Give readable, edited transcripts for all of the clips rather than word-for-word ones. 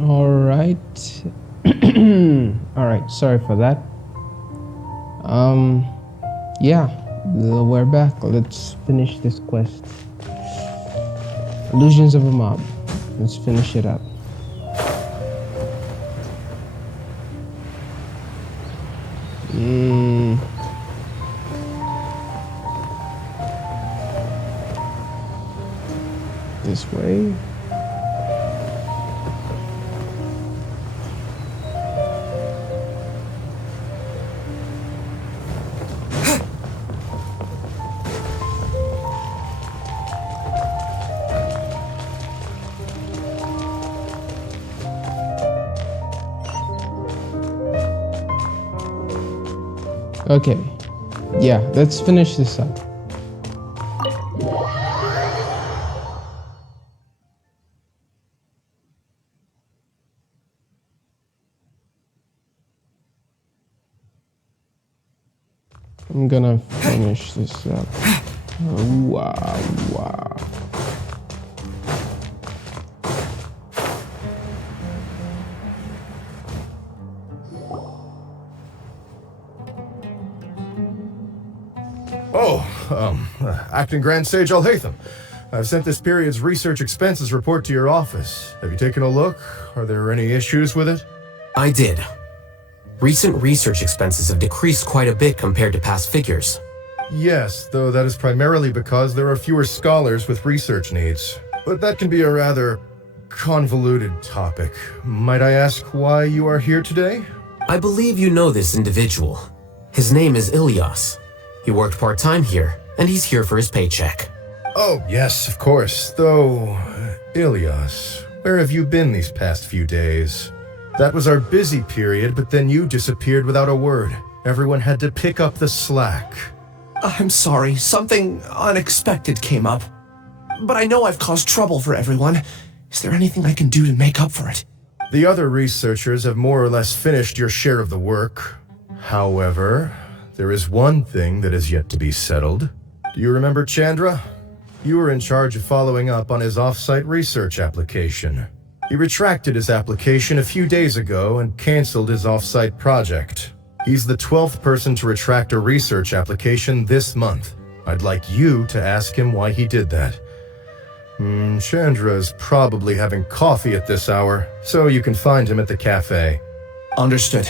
All right. All right. Sorry for that. Um, yeah, we're back. Let's finish this quest. Illusions of a Mob. Let's finish it up. This way. Okay, yeah, let's finish this up. I'm gonna finish this up. Wow, wow. Acting Grand Sage Alhaitham. I've sent this period's research expenses report to your office. Have you taken a look? Are there any issues with it? I did. Recent research expenses have decreased quite a bit compared to past figures. Yes, though that is primarily because there are fewer scholars with research needs. But that can be a rather convoluted topic. Might I ask why you are here today? I believe you know this individual. His name is Ilias. He worked part-time here, and he's here for his paycheck. Oh, yes, of course. Though, Ilias, where have you been these past few days? That was our busy period, but then you disappeared without a word. Everyone had to pick up the slack. I'm sorry, something unexpected came up. But I know I've caused trouble for everyone. Is there anything I can do to make up for it? The other researchers have more or less finished your share of the work. However, there is one thing that is yet to be settled. Do you remember Chandra? You were in charge of following up on his off-site research application. He retracted his application a few days ago and canceled his off-site project. He's the 12th person to retract a research application this month. I'd like you to ask him why he did that. Chandra is probably having coffee at this hour, so you can find him at the cafe. Understood.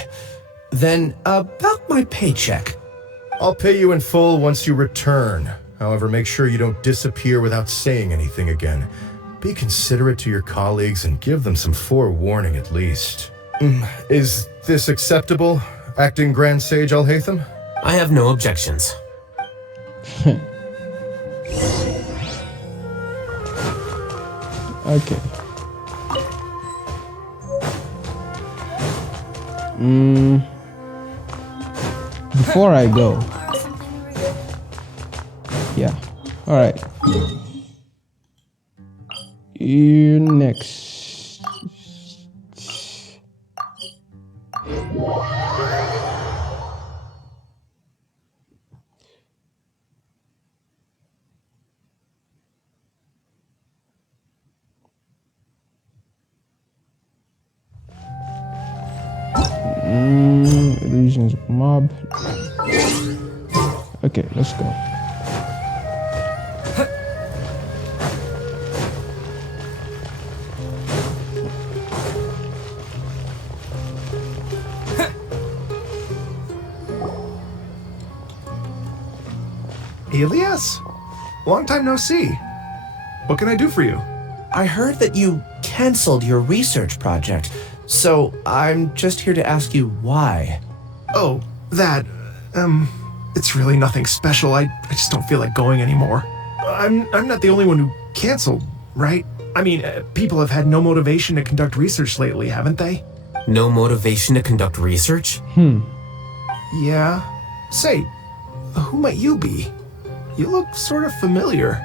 Then, about my paycheck. I'll pay you in full once you return. However, make sure you don't disappear without saying anything again. Be considerate to your colleagues and give them some forewarning at least. Is this acceptable, Acting Grand Sage Alhaitham? I have no objections. Okay. Before I go. Yeah. All right. You next. Illusions of Mob. Okay, let's go. Ilias? Long time no see. What can I do for you? I heard that you canceled your research project, so I'm just here to ask you why. Oh, that, it's really nothing special. I just don't feel like going anymore. I'm not the only one who canceled, right? I mean, people have had no motivation to conduct research lately, haven't they? No motivation to conduct research? Yeah. Say, who might you be? You look sort of familiar.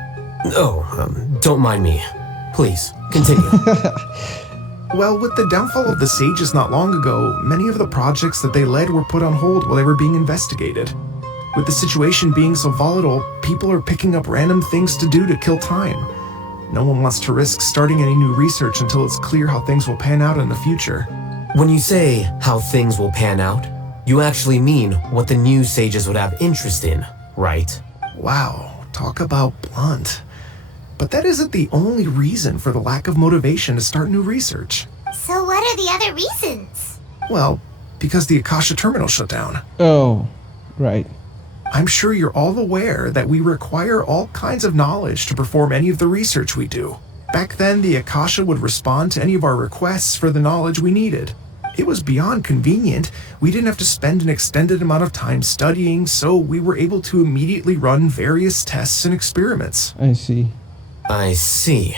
Oh, don't mind me. Please, continue. Well, with the downfall of the sages not long ago, many of the projects that they led were put on hold while they were being investigated. With the situation being so volatile, people are picking up random things to do to kill time. No one wants to risk starting any new research until it's clear how things will pan out in the future. When you say how things will pan out, you actually mean what the new sages would have interest in, right? Wow, talk about blunt. But that isn't the only reason for the lack of motivation to start new research. So what are the other reasons? Well, because the Akasha terminal shut down. Oh, right. I'm sure you're all aware that we require all kinds of knowledge to perform any of the research we do. Back then, the Akasha would respond to any of our requests for the knowledge we needed. It was beyond convenient. We didn't have to spend an extended amount of time studying, so we were able to immediately run various tests and experiments. I see. I see.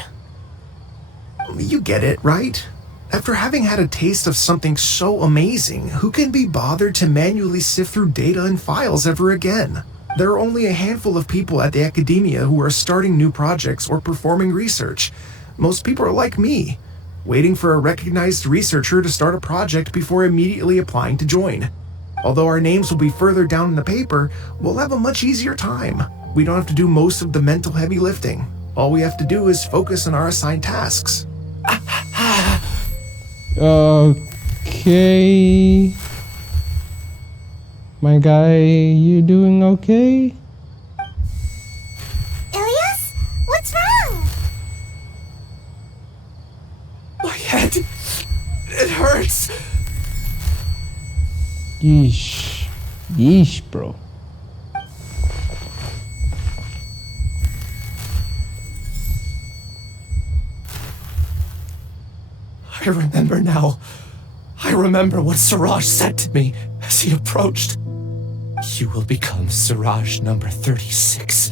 You get it, right? After having had a taste of something so amazing, who can be bothered to manually sift through data and files ever again? There are only a handful of people at the academia who are starting new projects or performing research. Most people are like me, waiting for a recognized researcher to start a project before immediately applying to join. Although our names will be further down in the paper, we'll have a much easier time. We don't have to do most of the mental heavy lifting. All we have to do is focus on our assigned tasks. Okay. My guy, you doing okay? Ilias? What's wrong? My head. It hurts. Yeesh. Yeesh, bro. I remember now. I remember what Siraj said to me as he approached. You will become Siraj number 36.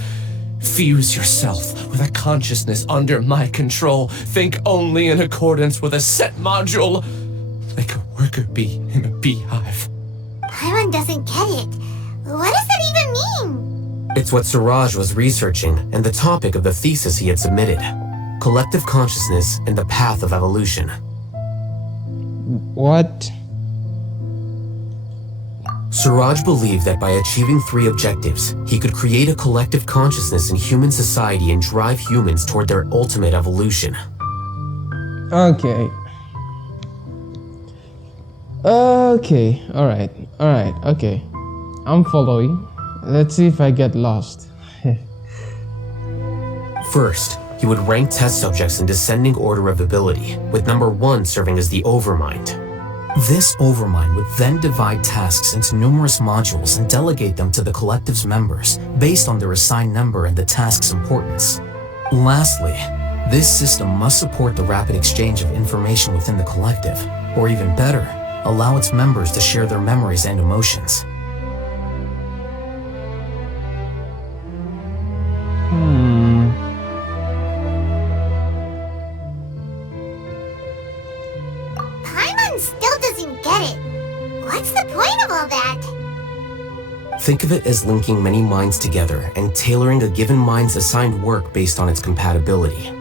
Fuse yourself with a consciousness under my control. Think only in accordance with a set module. Like a worker bee in a beehive. Paimon doesn't get it. What does that even mean? It's what Siraj was researching and the topic of the thesis he had submitted. Collective consciousness and the path of evolution. What? Siraj believed that by achieving 3 objectives, he could create a collective consciousness in human society and drive humans toward their ultimate evolution. Okay. Okay. Alright. Alright. Okay. I'm following. Let's see if I get lost. First, he would rank test subjects in descending order of ability, with number 1 serving as the overmind. This overmind would then divide tasks into numerous modules and delegate them to the collective's members based on their assigned number and the task's importance. Lastly, this system must support the rapid exchange of information within the collective, or even better, allow its members to share their memories and emotions. Paimon still doesn't get it. What's the point of all that? Think of it as linking many minds together and tailoring a given mind's assigned work based on its compatibility.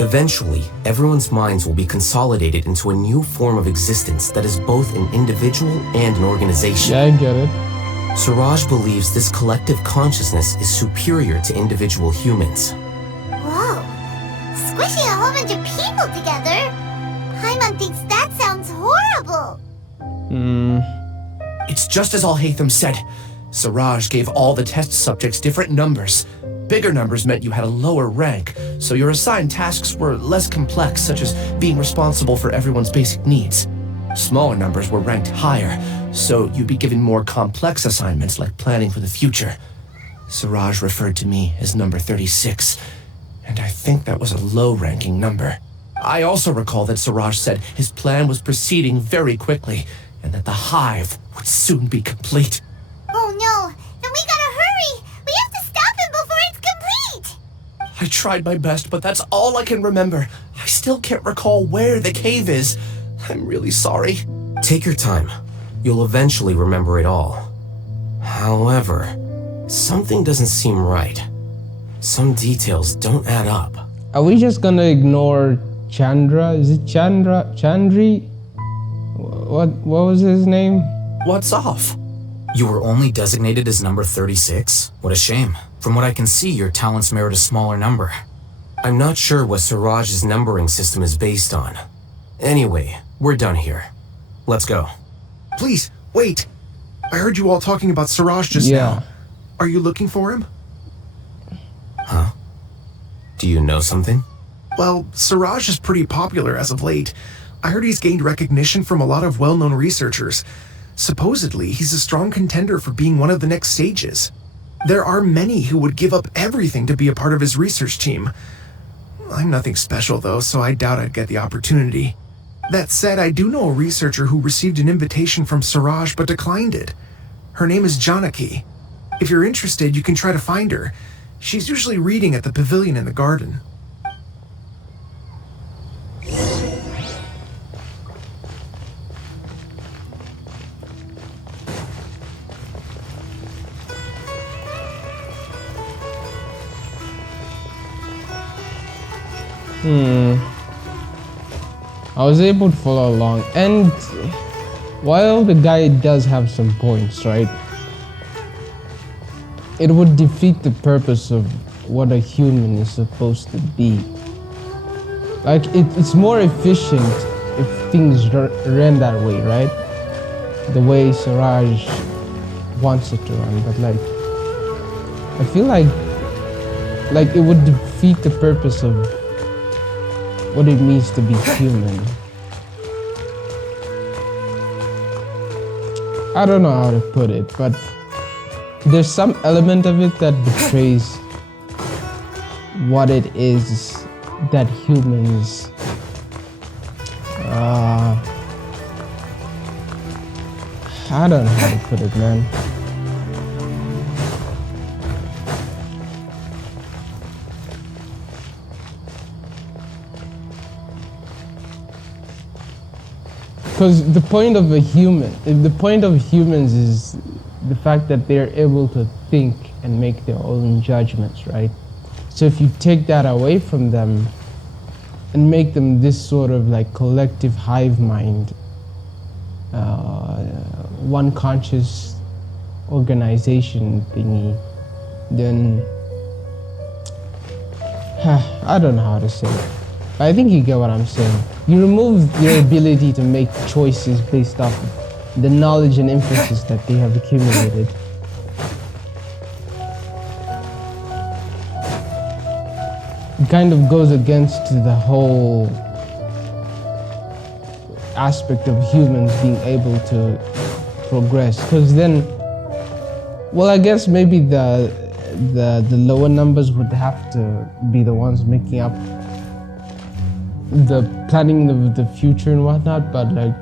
Eventually, everyone's minds will be consolidated into a new form of existence that is both an individual and an organization. Yeah, I get it. Siraj believes this collective consciousness is superior to individual humans. Whoa. Squishing a whole bunch of people together? Paimon thinks that sounds horrible. It's just as Al-Haytham said. Siraj gave all the test subjects different numbers. Bigger numbers meant you had a lower rank, so your assigned tasks were less complex, such as being responsible for everyone's basic needs. Smaller numbers were ranked higher, so you'd be given more complex assignments like planning for the future. Siraj referred to me as number 36, and I think that was a low-ranking number. I also recall that Siraj said his plan was proceeding very quickly, and that the hive would soon be complete. Oh no, then we gotta hurry! We have to stop him before it's complete! I tried my best, but that's all I can remember. I still can't recall where the cave is. I'm really sorry. Take your time. You'll eventually remember it all. However, something doesn't seem right. Some details don't add up. Are we just gonna ignore Chandra? Is it Chandra? Chandri? What was his name? What's off? You were only designated as number 36? What a shame. From what I can see, your talents merit a smaller number. I'm not sure what Siraj's numbering system is based on. Anyway, we're done here. Let's go. Please, wait. I heard you all talking about Siraj just now. Are you looking for him? Huh? Do you know something? Well, Siraj is pretty popular as of late. I heard he's gained recognition from a lot of well-known researchers. Supposedly, he's a strong contender for being one of the next sages. There are many who would give up everything to be a part of his research team. I'm nothing special though, so I doubt I'd get the opportunity. That said, I do know a researcher who received an invitation from Siraj but declined it. Her name is Janaki. If you're interested, you can try to find her. She's usually reading at the pavilion in the garden. I was able to follow along, and while the guy does have some points, right? It would defeat the purpose of what a human is supposed to be. Like, it's more efficient if things ran that way, right? The way Siraj wants it to run, but like, I feel like it would defeat the purpose of what it means to be human. I don't know how to put it, but there's some element of it that betrays what it is that humans I don't know how to put it, man. Because the point of humans is the fact that they're able to think and make their own judgments, right? So if you take that away from them and make them this sort of like collective hive mind, one conscious organization thingy, then I don't know how to say it. I think you get what I'm saying. You remove your ability to make choices based off of the knowledge and inferences that they have accumulated. It kind of goes against the whole aspect of humans being able to progress. Because then, well, I guess maybe the lower numbers would have to be the ones making up the planning of the future and whatnot, but like,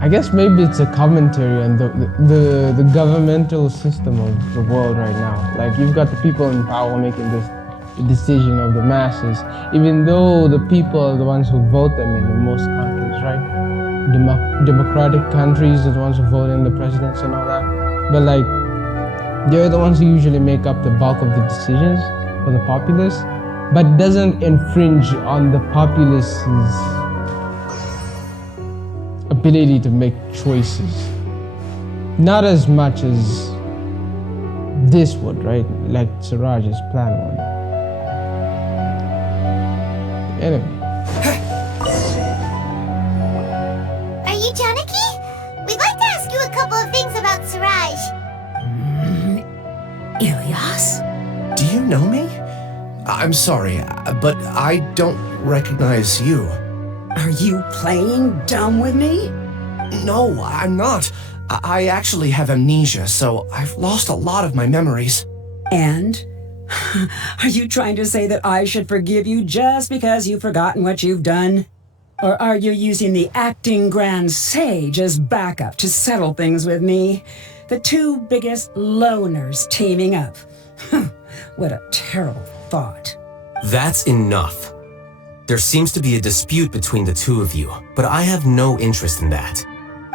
I guess maybe it's a commentary on the governmental system of the world right now. Like, you've got the people in power making this decision of the masses, even though the people are the ones who vote them in most countries, right? Democratic countries are the ones who vote in the presidents and all that. But like, they're the ones who usually make up the bulk of the decisions for the populace, but doesn't infringe on the populace's ability to make choices. Not as much as this would, right? Like Siraj's plan would. Anyway. Are you Janaki? We'd like to ask you a couple of things about Siraj. Ilyas? Do you know me? I'm sorry, but I don't recognize you. Are you playing dumb with me? No, I'm not. I actually have amnesia, so I've lost a lot of my memories. And? Are you trying to say that I should forgive you just because you've forgotten what you've done? Or are you using the acting grand sage as backup to settle things with me? The two biggest loners teaming up. What a terrible thought. That's enough. There seems to be a dispute between the two of you, but I have no interest in that.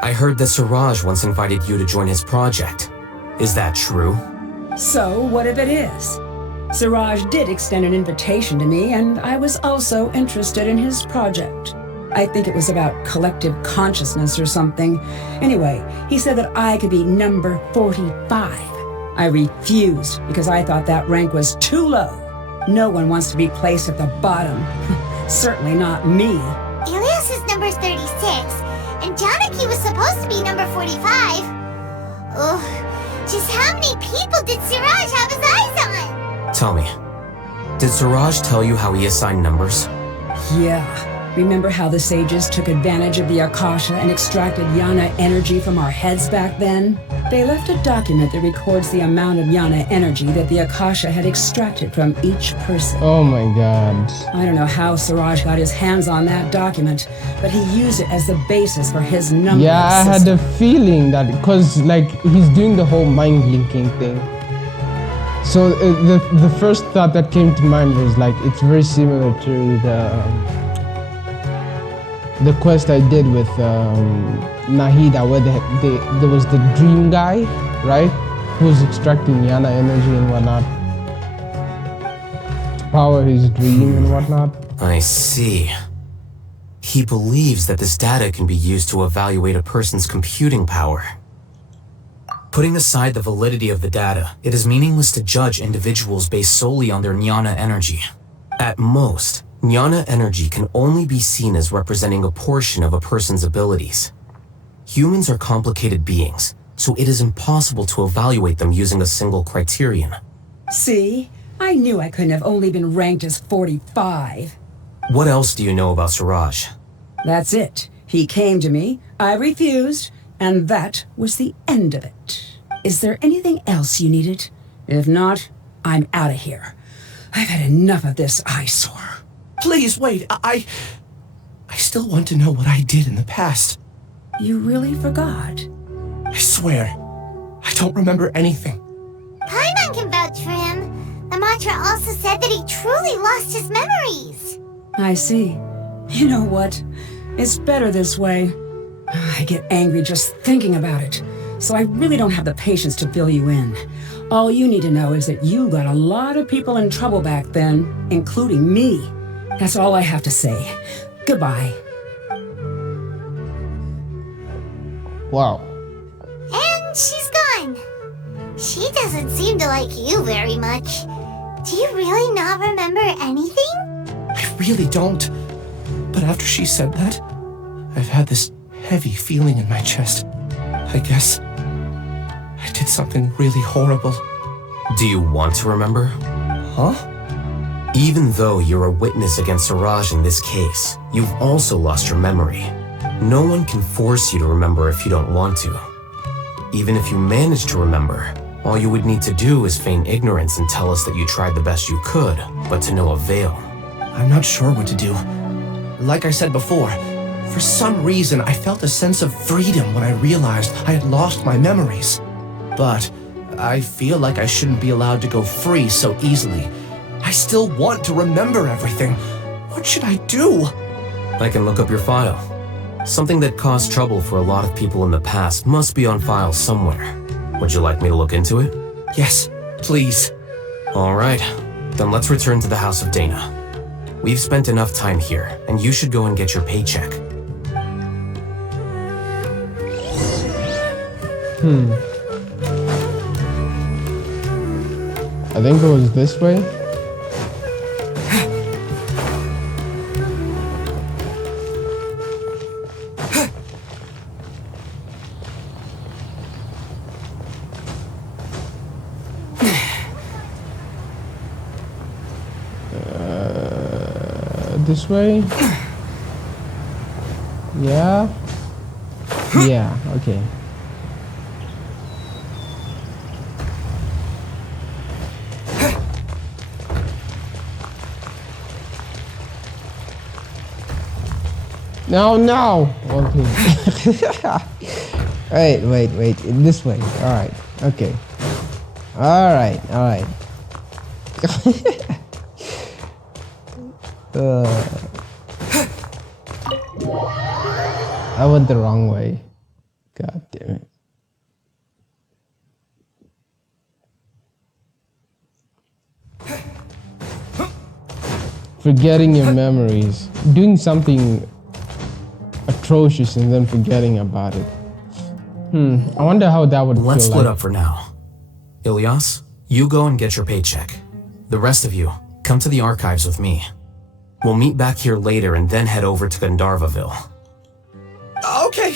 I heard that Siraj once invited you to join his project. Is that true? So, what if it is? Siraj did extend an invitation to me, and I was also interested in his project. I think it was about collective consciousness or something. Anyway, he said that I could be number 45. I refused because I thought that rank was too low. No one wants to be placed at the bottom. Certainly not me. Ilias is number 36, and Janaki was supposed to be number 45. Ugh, just how many people did Siraj have his eyes on? Tell me, did Siraj tell you how he assigned numbers? Yeah. Remember how the sages took advantage of the Akasha and extracted Yana energy from our heads back then? They left a document that records the amount of Yana energy that the Akasha had extracted from each person. Oh my god. I don't know how Siraj got his hands on that document, but he used it as the basis for his number Yeah, I had a feeling that, because like he's doing the whole mind linking thing. So the first thought that came to mind was like it's very similar to the quest I did with Nahida, where there was the dream guy, right? Who was extracting Yana energy and whatnot to power his dream and whatnot. I see. He believes that this data can be used to evaluate a person's computing power. Putting aside the validity of the data, it is meaningless to judge individuals based solely on their Jnana energy. At most, Jnana energy can only be seen as representing a portion of a person's abilities. Humans are complicated beings, so it is impossible to evaluate them using a single criterion. See? I knew I couldn't have only been ranked as 45. What else do you know about Siraj? That's it. He came to me, I refused, and that was the end of it. Is there anything else you needed? If not, I'm out of here. I've had enough of this eyesore. Please, wait. I still want to know what I did in the past. You really forgot? I swear, I don't remember anything. Paimon can vouch for him. The mantra also said that he truly lost his memories. I see. You know what? It's better this way. I get angry just thinking about it, so I really don't have the patience to fill you in. All you need to know is that you got a lot of people in trouble back then, including me. That's all I have to say. Goodbye. Wow. And she's gone. She doesn't seem to like you very much. Do you really not remember anything? I really don't. But after she said that, I've had this heavy feeling in my chest. I guess I did something really horrible. Do you want to remember? Huh? Even though you're a witness against Siraj in this case, you've also lost your memory. No one can force you to remember if you don't want to. Even if you manage to remember, all you would need to do is feign ignorance and tell us that you tried the best you could, but to no avail. I'm not sure what to do. Like I said before, for some reason I felt a sense of freedom when I realized I had lost my memories. But I feel like I shouldn't be allowed to go free so easily. I still want to remember everything. What should I do? I can look up your file. Something that caused trouble for a lot of people in the past must be on file somewhere. Would you like me to look into it? Yes, please. All right, then let's return to the House of Dana. We've spent enough time here, and you should go and get your paycheck. I think it was this way. This way? Yeah? Yeah, okay. No! Okay. Wait. This way. Alright. Okay. Alright. I went the wrong way. God damn it. Forgetting your memories. Doing something atrocious and then forgetting about it. I wonder how that would Let's feel split like. up for now. Ilyas, You go and get your paycheck. The rest of you, come to the archives with me. We'll meet back here later and then head over to Gandharvaville. Okay.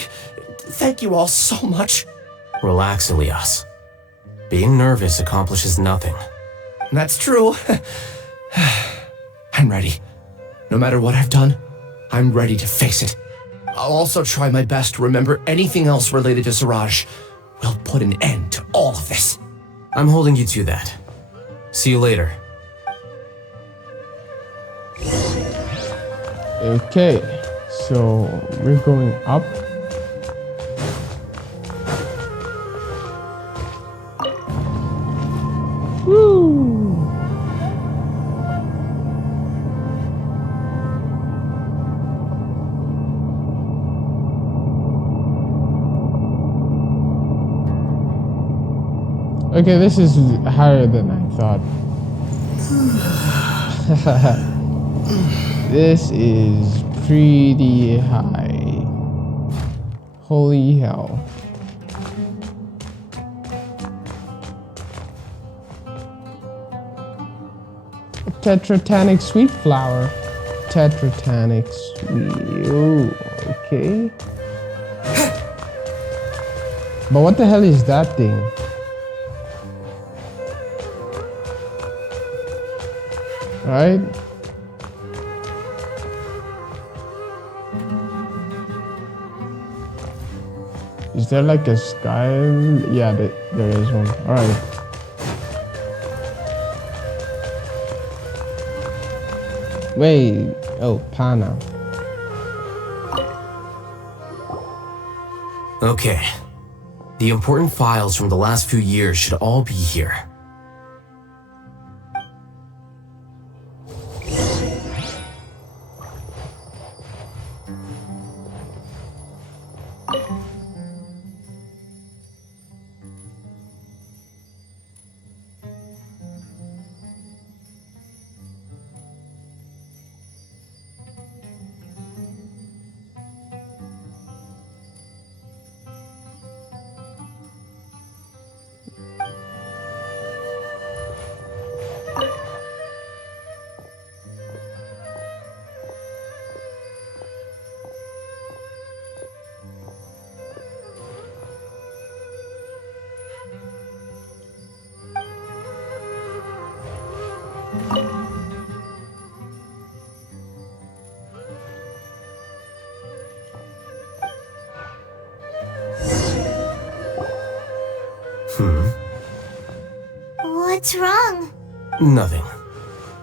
Thank you all so much. Relax, Elias. Being nervous accomplishes nothing. That's true. I'm ready. No matter what I've done, I'm ready to face it. I'll also try my best to remember anything else related to Siraj. We'll put an end to all of this. I'm holding you to that. See you later. Okay, so we're going up. Woo! Okay, this is higher than I thought. This is pretty high. Holy hell. Tetratanic sweet flower. Tetratanic sweet. Ooh, okay. But what the hell is that thing? Right? Is there like a sky? Yeah, there is one. Alright. Wait. Oh, Pana. Okay. The important files from the last few years should all be here. What's wrong? Nothing.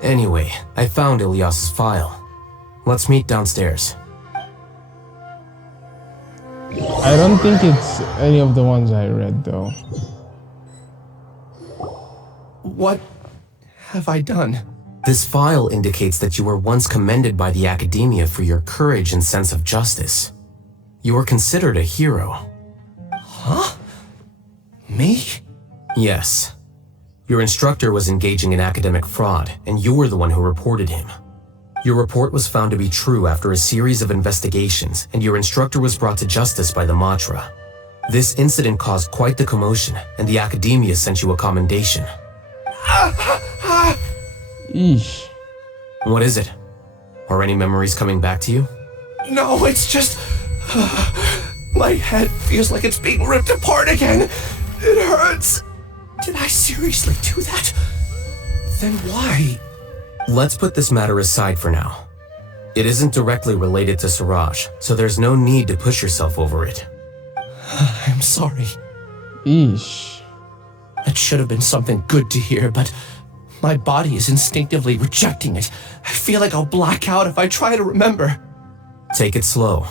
Anyway, I found Ilyas's file. Let's meet downstairs. I don't think it's any of the ones I read though. What have I done? This file indicates that you were once commended by the academia for your courage and sense of justice. You were considered a hero. Huh? Me? Yes. Your instructor was engaging in academic fraud, and you were the one who reported him. Your report was found to be true after a series of investigations, and your instructor was brought to justice by the Matra. This incident caused quite the commotion, and the academia sent you a commendation. Eesh. What is it? Are any memories coming back to you? No, it's just... my head feels like it's being ripped apart again. It hurts. Did I seriously do that? Then why? Let's put this matter aside for now. It isn't directly related to Siraj, so there's no need to push yourself over it. I'm sorry. Eesh. That should have been something good to hear, but my body is instinctively rejecting it. I feel like I'll black out if I try to remember. Take it slow.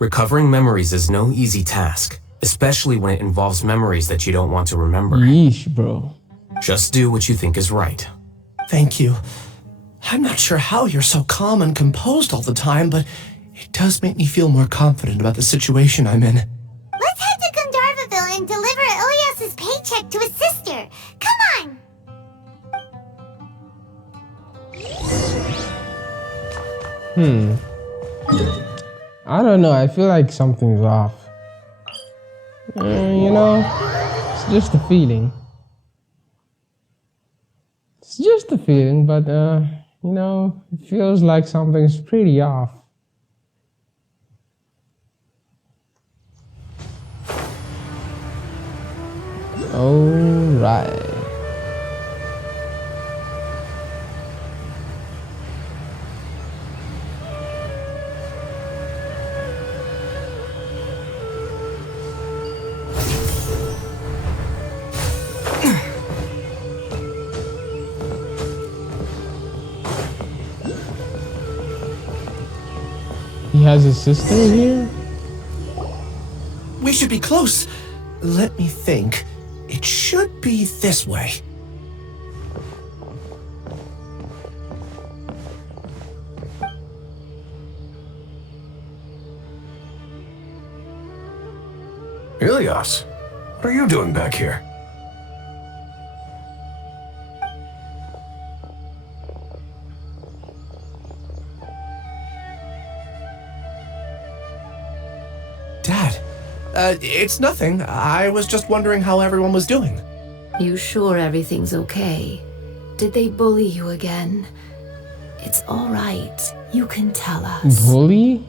Recovering memories is no easy task, especially when it involves memories that you don't want to remember. Yeesh, bro. Just do what you think is right. Thank you. I'm not sure how you're so calm and composed all the time, but it does make me feel more confident about the situation I'm in. Let's head to Gandharvaville and deliver Ilyas's paycheck to his sister. Come on! I don't know. I feel like something's off. You know, it's just a feeling. feeling, but it feels like something's pretty off. Alright. He has a sister here? We should be close. Let me think. It should be this way. Ilias, what are you doing back here? Dad, it's nothing. I was just wondering how everyone was doing. You sure everything's okay? Did they bully you again? It's all right. You can tell us. Bully?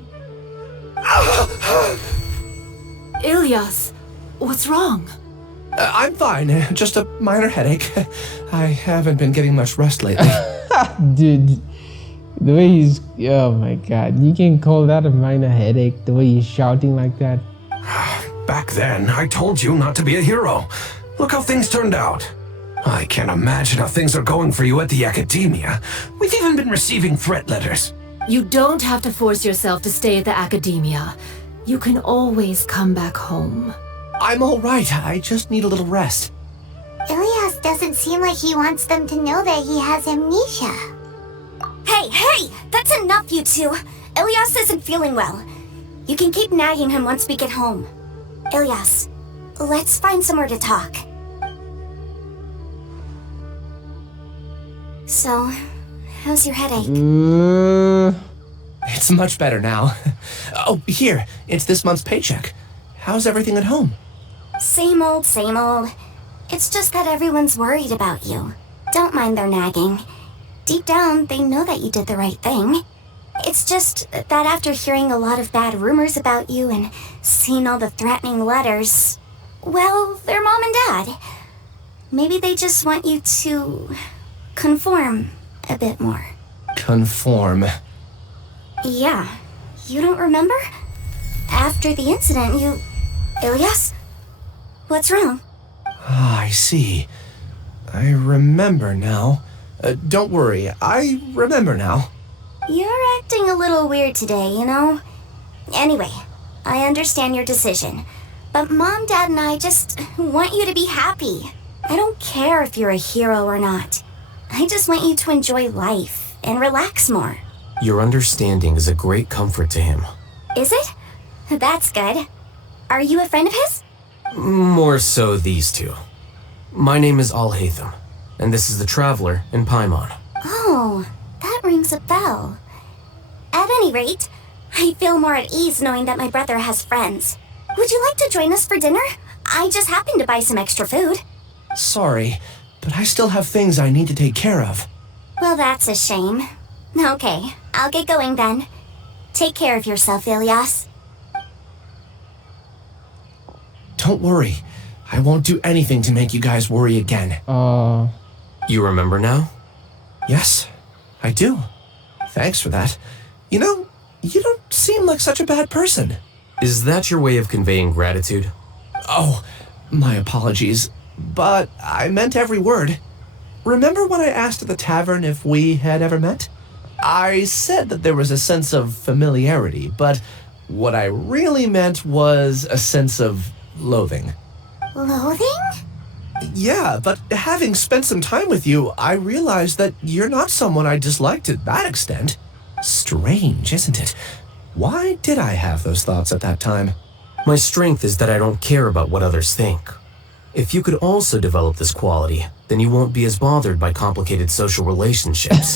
Ilias, what's wrong? I'm fine. Just a minor headache. I haven't been getting much rest lately. Dude, the way he's... Oh my god. You can call that a minor headache, the way he's shouting like that. Back then, I told you not to be a hero. Look how things turned out. I can't imagine how things are going for you at the academia. We've even been receiving threat letters. You don't have to force yourself to stay at the academia. You can always come back home. I'm all right. I just need a little rest. Ilias doesn't seem like he wants them to know that he has amnesia. Hey! That's enough, you two! Ilias isn't feeling well. You can keep nagging him once we get home. Ilias, let's find somewhere to talk. So, how's your headache? It's much better now. Oh, here. It's this month's paycheck. How's everything at home? Same old, same old. It's just that everyone's worried about you. Don't mind their nagging. Deep down, they know that you did the right thing. It's just that after hearing a lot of bad rumors about you and seeing all the threatening letters, well, they're mom and dad. Maybe they just want you to conform a bit more. Conform. Yeah. You don't remember? After the incident, you... Ilias? What's wrong? Ah, I see. I remember now. Don't worry, I remember now. You're acting a little weird today, you know? Anyway, I understand your decision. But Mom, Dad, and I just want you to be happy. I don't care if you're a hero or not. I just want you to enjoy life and relax more. Your understanding is a great comfort to him. Is it? That's good. Are you a friend of his? More so these two. My name is Al-Haytham, and this is the Traveler in Paimon. Oh, that rings a bell. At any rate, I feel more at ease knowing that my brother has friends. Would you like to join us for dinner? I just happened to buy some extra food. Sorry, but I still have things I need to take care of. Well, that's a shame. Okay, I'll get going then. Take care of yourself, Ilias. Don't worry. I won't do anything to make you guys worry again. You remember now? Yes, I do. Thanks for that. You know, you don't seem like such a bad person. Is that your way of conveying gratitude? Oh, my apologies. But I meant every word. Remember when I asked at the tavern if we had ever met? I said that there was a sense of familiarity, but what I really meant was a sense of loathing. Loathing? Yeah, but having spent some time with you, I realized that you're not someone I dislike to that extent. Strange, isn't it? Why did I have those thoughts at that time? My strength is that I don't care about what others think. If you could also develop this quality, then you won't be as bothered by complicated social relationships.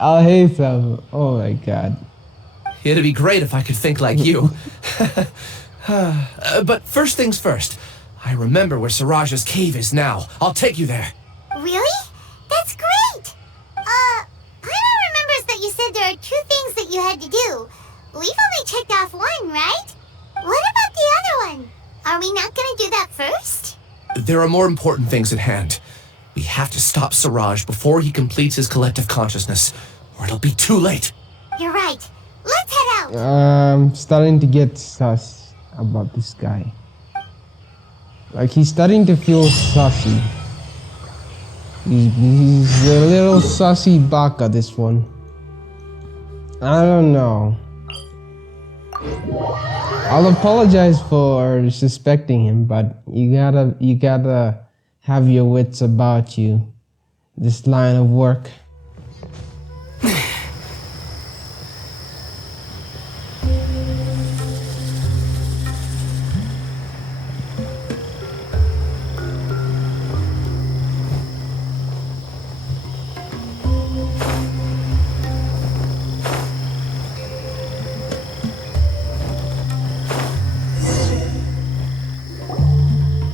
Al-Haytham. Oh my god. It'd be great if I could think like you. But first things first, I remember where Siraj's cave is now. I'll take you there. Really? That's great! Paimon remembers that you said there are 2 things that you had to do. We've only checked off 1, right? What about the other one? Are we not gonna do that first? There are more important things at hand. We have to stop Siraj before he completes his collective consciousness, or it'll be too late. You're right. Let's head out! I'm starting to get sus about this guy. Like, he's starting to feel sussy. He's a little sussy baka, this one. I don't know. I'll apologize for suspecting him, but you gotta have your wits about you. This line of work.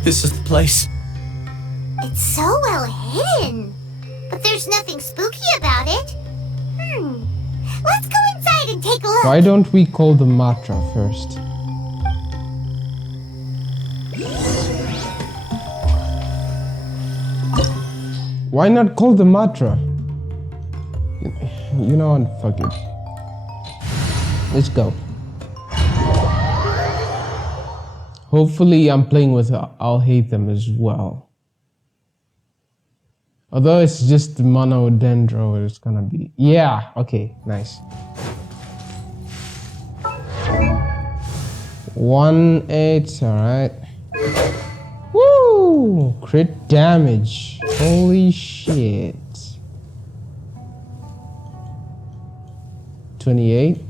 This is the place. It's so well hidden. But there's nothing spooky about it. Let's go inside and take a look. Why don't we call the Matra first? Why not call the Matra? You know what? Fuck it. Let's go. Hopefully I'm playing with I'll hate them as well. Although it's just monodendro, it's gonna be... Yeah, okay, nice. 1-8, alright. Woo! Crit damage. Holy shit. 28.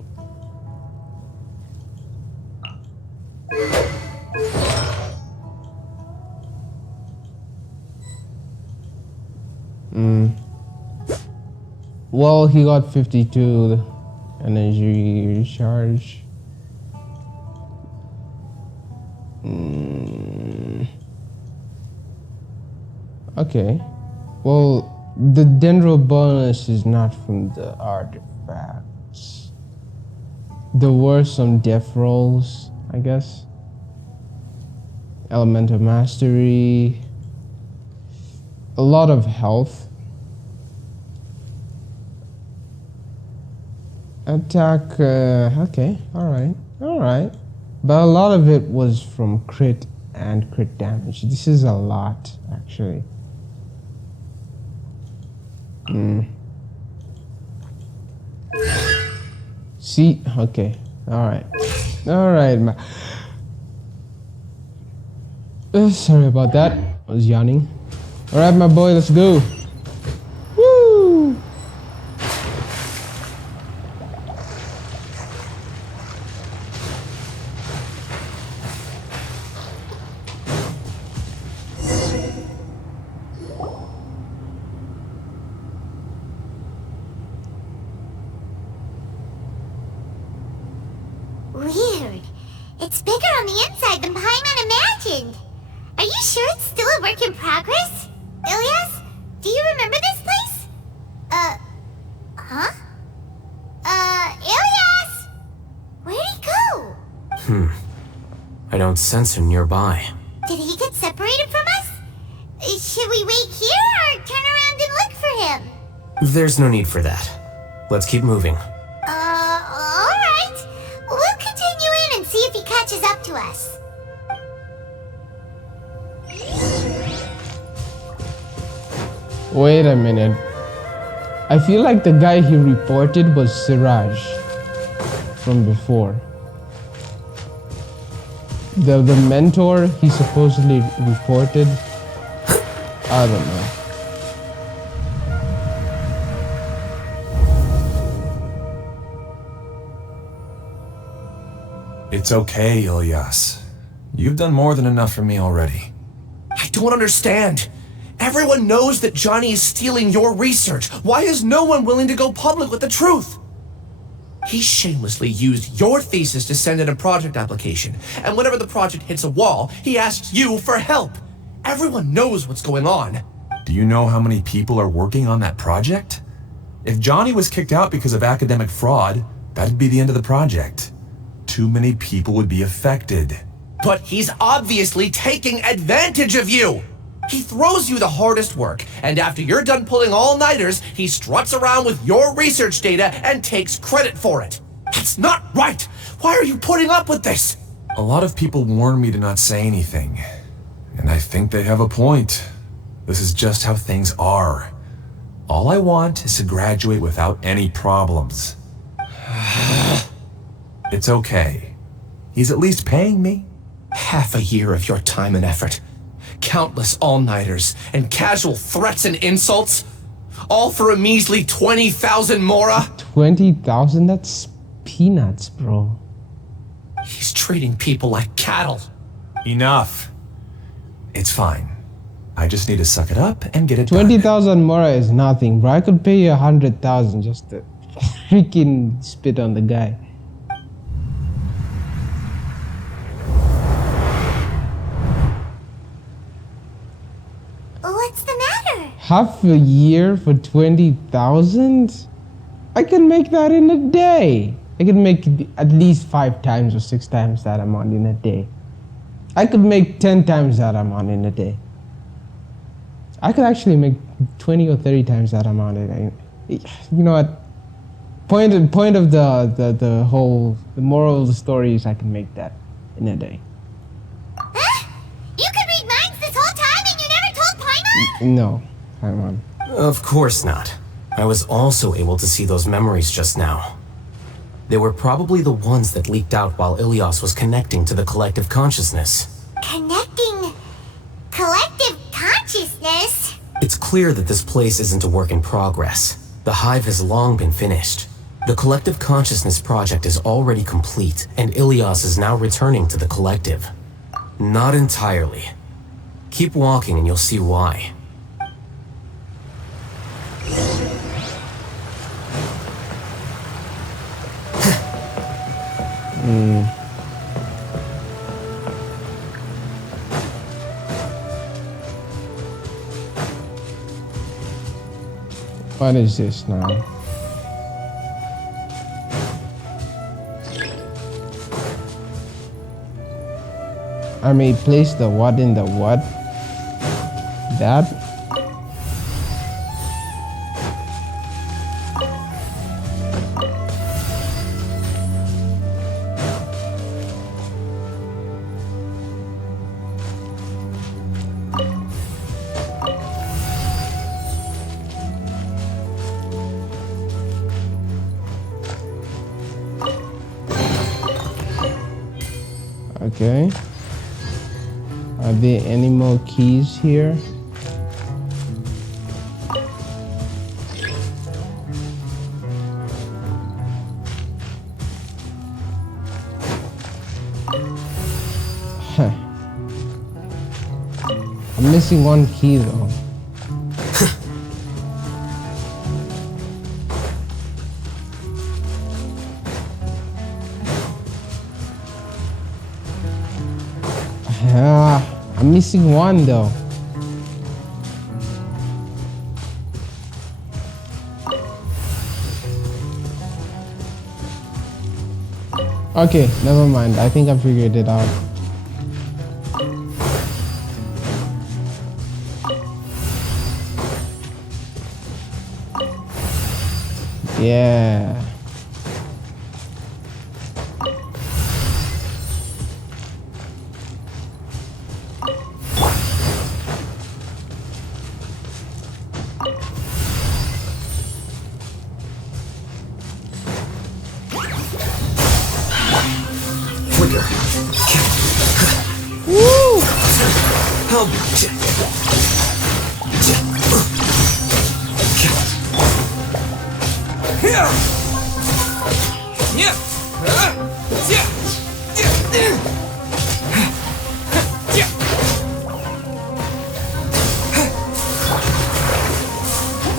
Well, he got 52 energy recharge. Okay. Well, the dendro bonus is not from the artifacts. There were some death rolls, I guess. Elemental mastery. A lot of health. Attack, okay, alright. But a lot of it was from crit and crit damage. This is a lot, actually. See, okay, alright. Sorry about that, I was yawning. Alright, my boy, let's go. Woo! Weird. It's bigger on the inside than Paimon imagined. Are you sure it's still a work in progress? Ilyas, do you remember this place? Huh? Ilyas! Where'd he go? I don't sense him nearby. Did he get separated from us? Should we wait here or turn around and look for him? There's no need for that. Let's keep moving. Alright. We'll continue in and see if he catches up to us. Wait a minute. I feel like the guy he reported was Siraj from before. The mentor he supposedly reported. I don't know. It's okay, Ilyas. You've done more than enough for me already. I don't understand. Everyone knows that Johnny is stealing your research. Why is no one willing to go public with the truth? He shamelessly used your thesis to send in a project application, and whenever the project hits a wall, he asks you for help. Everyone knows what's going on. Do you know how many people are working on that project? If Johnny was kicked out because of academic fraud, that'd be the end of the project. Too many people would be affected. But he's obviously taking advantage of you! He throws you the hardest work, and after you're done pulling all-nighters, he struts around with your research data and takes credit for it. That's not right! Why are you putting up with this? A lot of people warn me to not say anything. And I think they have a point. This is just how things are. All I want is to graduate without any problems. It's okay. He's at least paying me. Half a year of your time and effort. Countless all-nighters and casual threats and insults. All for a measly 20,000 mora? 20,000? That's peanuts, bro. He's treating people like cattle. Enough. It's fine. I just need to suck it up and get it done. 20,000 mora is nothing, bro. I could pay you 100,000 just to freaking spit on the guy. What's the matter? Half a year for 20,000? I can make that in a day. I can make at least 5 times or 6 times that amount in a day. I could make 10 times that amount in a day. I could actually make 20 or 30 times that amount in a day. You know what? Point of the whole, the moral of the story is I can make that in a day. Huh? You could read minds this whole time and you never told Paimon? No, Paimon. Of course not. I was also able to see those memories just now. They were probably the ones that leaked out while Ilias was connecting to the collective consciousness. Connecting collective consciousness? It's clear that this place isn't a work in progress. The hive has long been finished. The collective consciousness project is already complete, and Ilias is now returning to the collective. Not entirely. Keep walking and you'll see why. What is this now? I may place the what in the what? That? Okay. Are there any more keys here? Huh. I'm missing one key though. I'm missing one though. Okay, never mind. I think I figured it out. Yeah.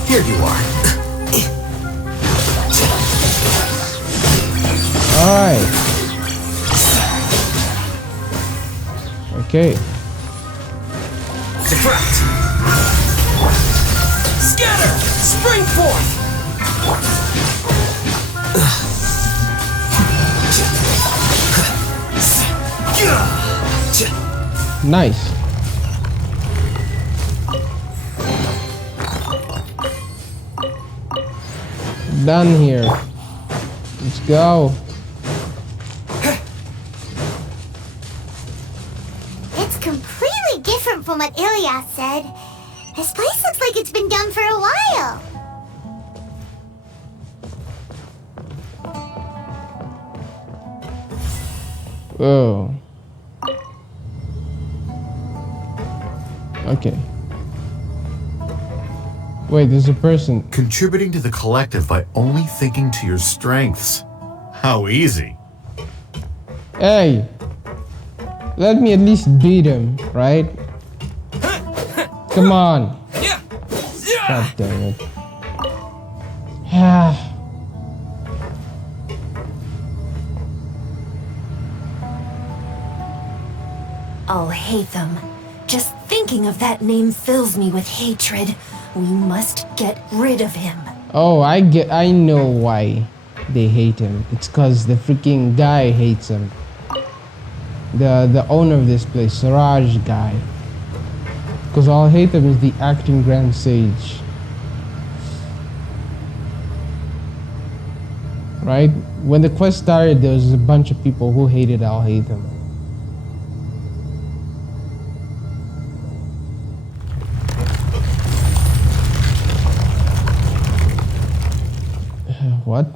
Here you are. Alright. Okay. Deflect! Scatter! Spring forth! Nice. Done here. Let's go. It's completely different from what Ilias said. This place looks like it's been done for a while. Whoa. Okay. Wait, there's a person. Contributing to the collective by only thinking to your strengths. How easy. Hey! Let me at least beat him, right? Come on. God damn it. I'll hate them. Just thinking of that name fills me with hatred. We must get rid of him. Oh, I know why they hate him. It's cause the freaking guy hates him. The owner of this place, Sirag guy. Cause all hate him is the acting Grand Sage. Right? When the quest started, there was a bunch of people who hated Al Haytham. What?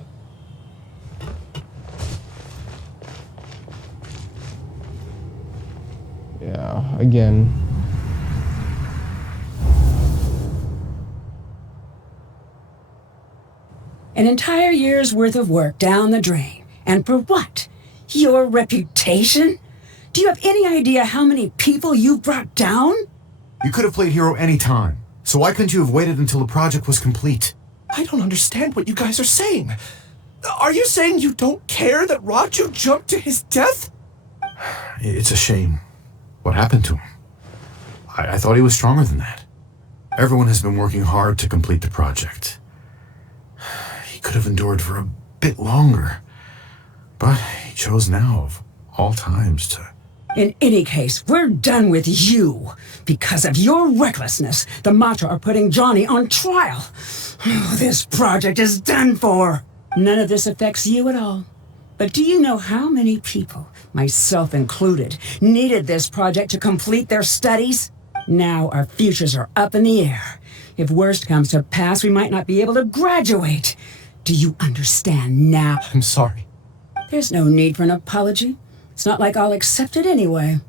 Yeah, again. An entire year's worth of work down the drain. And for what? Your reputation? Do you have any idea how many people you brought down? You could have played hero any time. So why couldn't you have waited until the project was complete? I don't understand what you guys are saying. Are you saying you don't care that Raju jumped to his death? It's a shame. What happened to him? I thought he was stronger than that. Everyone has been working hard to complete the project. He could have endured for a bit longer. But he chose now, of all times, to... In any case, we're done with you. Because of your recklessness, the Matra are putting Johnny on trial. This project is done for. None of this affects you at all. But do you know how many people, myself included, needed this project to complete their studies? Now our futures are up in the air. If worst comes to pass, we might not be able to graduate. Do you understand now? I'm sorry. There's no need for an apology. It's not like I'll accept it anyway.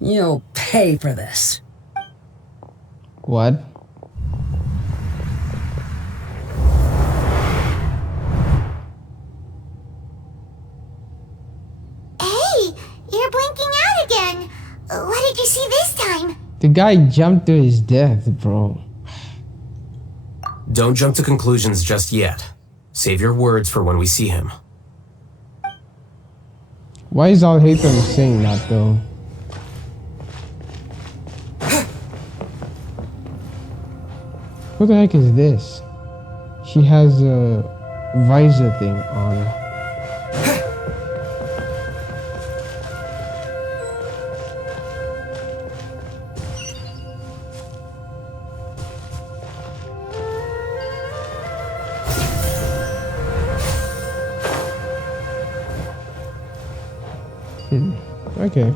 You'll pay for this. What? Hey, you're blinking out again. What did you see this time? The guy jumped to his death, bro. Don't jump to conclusions just yet. Save your words for when we see him. Why is Al Haytham saying that though? What the heck is this? She has a visor thing on. Okay.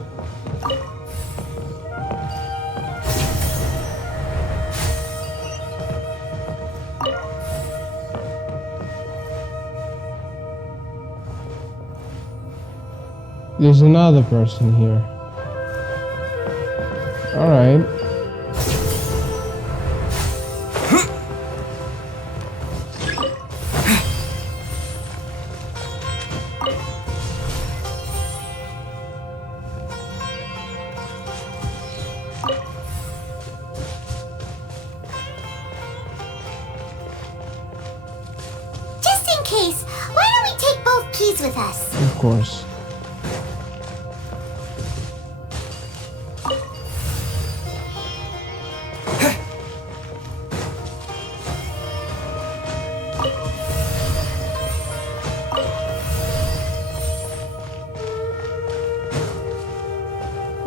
There's another person here. All right. Just in case, why don't we take both keys with us. Of course.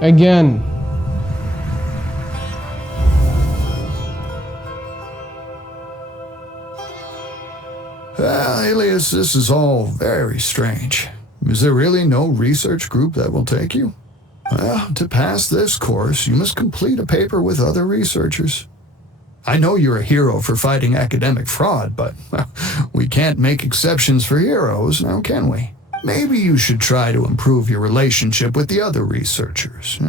Again. Alias, this is all very strange. Is there really no research group that will take you? Well, to pass this course, you must complete a paper with other researchers. I know you're a hero for fighting academic fraud, but well, we can't make exceptions for heroes, now can we? Maybe you should try to improve your relationship with the other researchers.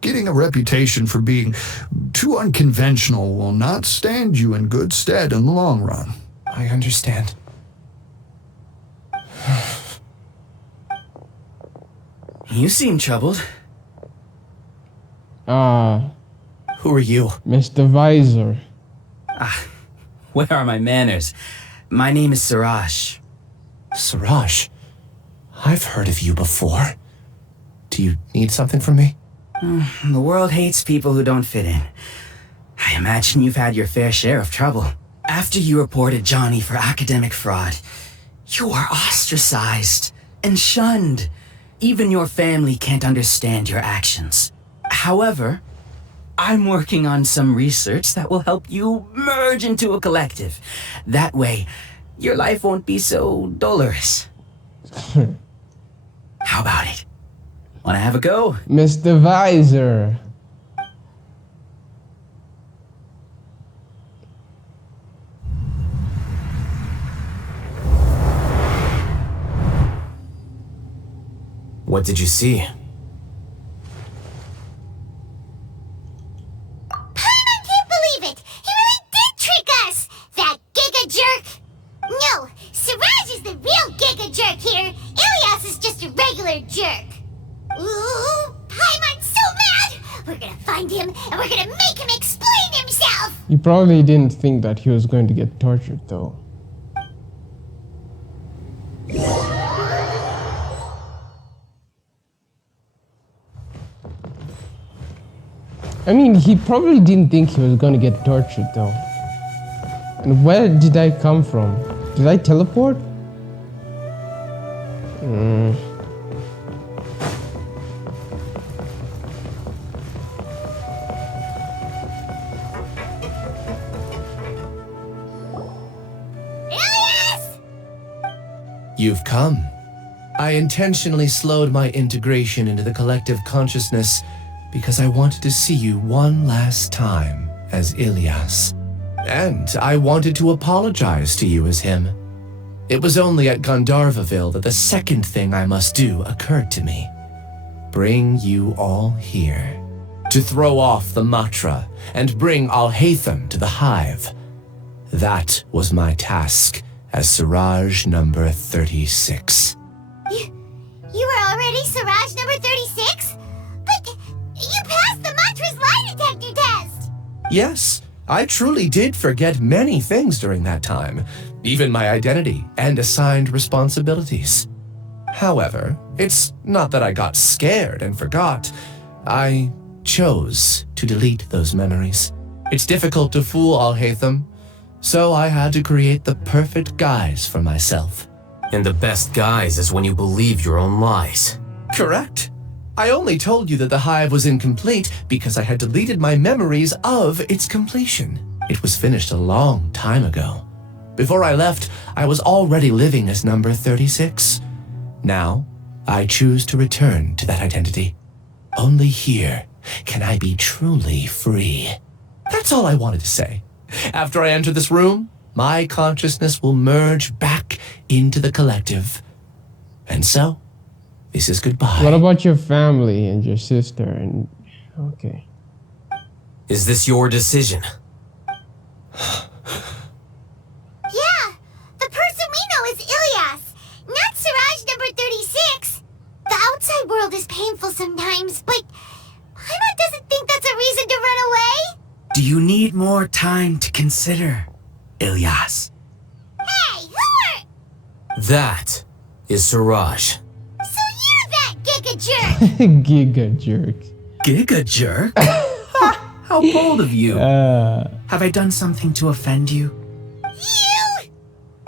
Getting a reputation for being too unconventional will not stand you in good stead in the long run. I understand. You seem troubled. Who are you? Mr. Visor. Where are my manners? My name is Siraj. Siraj? I've heard of you before. Do you need something from me? The world hates people who don't fit in. I imagine you've had your fair share of trouble. After you reported Johnny for academic fraud, you are ostracized and shunned. Even your family can't understand your actions. However, I'm working on some research that will help you merge into a collective. That way, your life won't be so dolorous. How about it? Wanna have a go? Mr. Visor. What did you see? Paimon can't believe it! He really did trick us! That Giga Jerk! No, Siraj is the real Giga Jerk here! Ilias is just a regular jerk! Ooh, Paimon's so mad! We're gonna find him and we're gonna make him explain himself! You probably didn't think that he was going to get tortured, though. I mean, he probably didn't think he was going to get tortured, though. And where did I come from? Did I teleport? Ilias! You've come. I intentionally slowed my integration into the collective consciousness because I wanted to see you one last time as Ilias. And I wanted to apologize to you as him. It was only at Gandharvaville that the second thing I must do occurred to me. Bring you all here. To throw off the Matra and bring Alhaitham to the Hive. That was my task as Siraj number 36. You were already Siraj number 36? But you passed the Matra's lie detector test! Yes, I truly did forget many things during that time, even my identity and assigned responsibilities. However, it's not that I got scared and forgot. I chose to delete those memories. It's difficult to fool Alhaitham, so I had to create the perfect guise for myself. And the best guise is when you believe your own lies. Correct. I only told you that the hive was incomplete because I had deleted my memories of its completion. It was finished a long time ago. Before I left, I was already living as number 36. Now, I choose to return to that identity. Only here can I be truly free. That's all I wanted to say. After I enter this room, my consciousness will merge back into the collective. And so, this is goodbye. What about your family and your sister and... Okay. Is this your decision? Yeah, the person we know is Ilias, not Siraj number 36. The outside world is painful sometimes, but Paimon doesn't think that's a reason to run away. Do you need more time to consider, Ilias? Hey, who are... That is Siraj. So you're that Giga Jerk! Giga jerk. Giga jerk? How bold of you. Have I done something to offend you? You!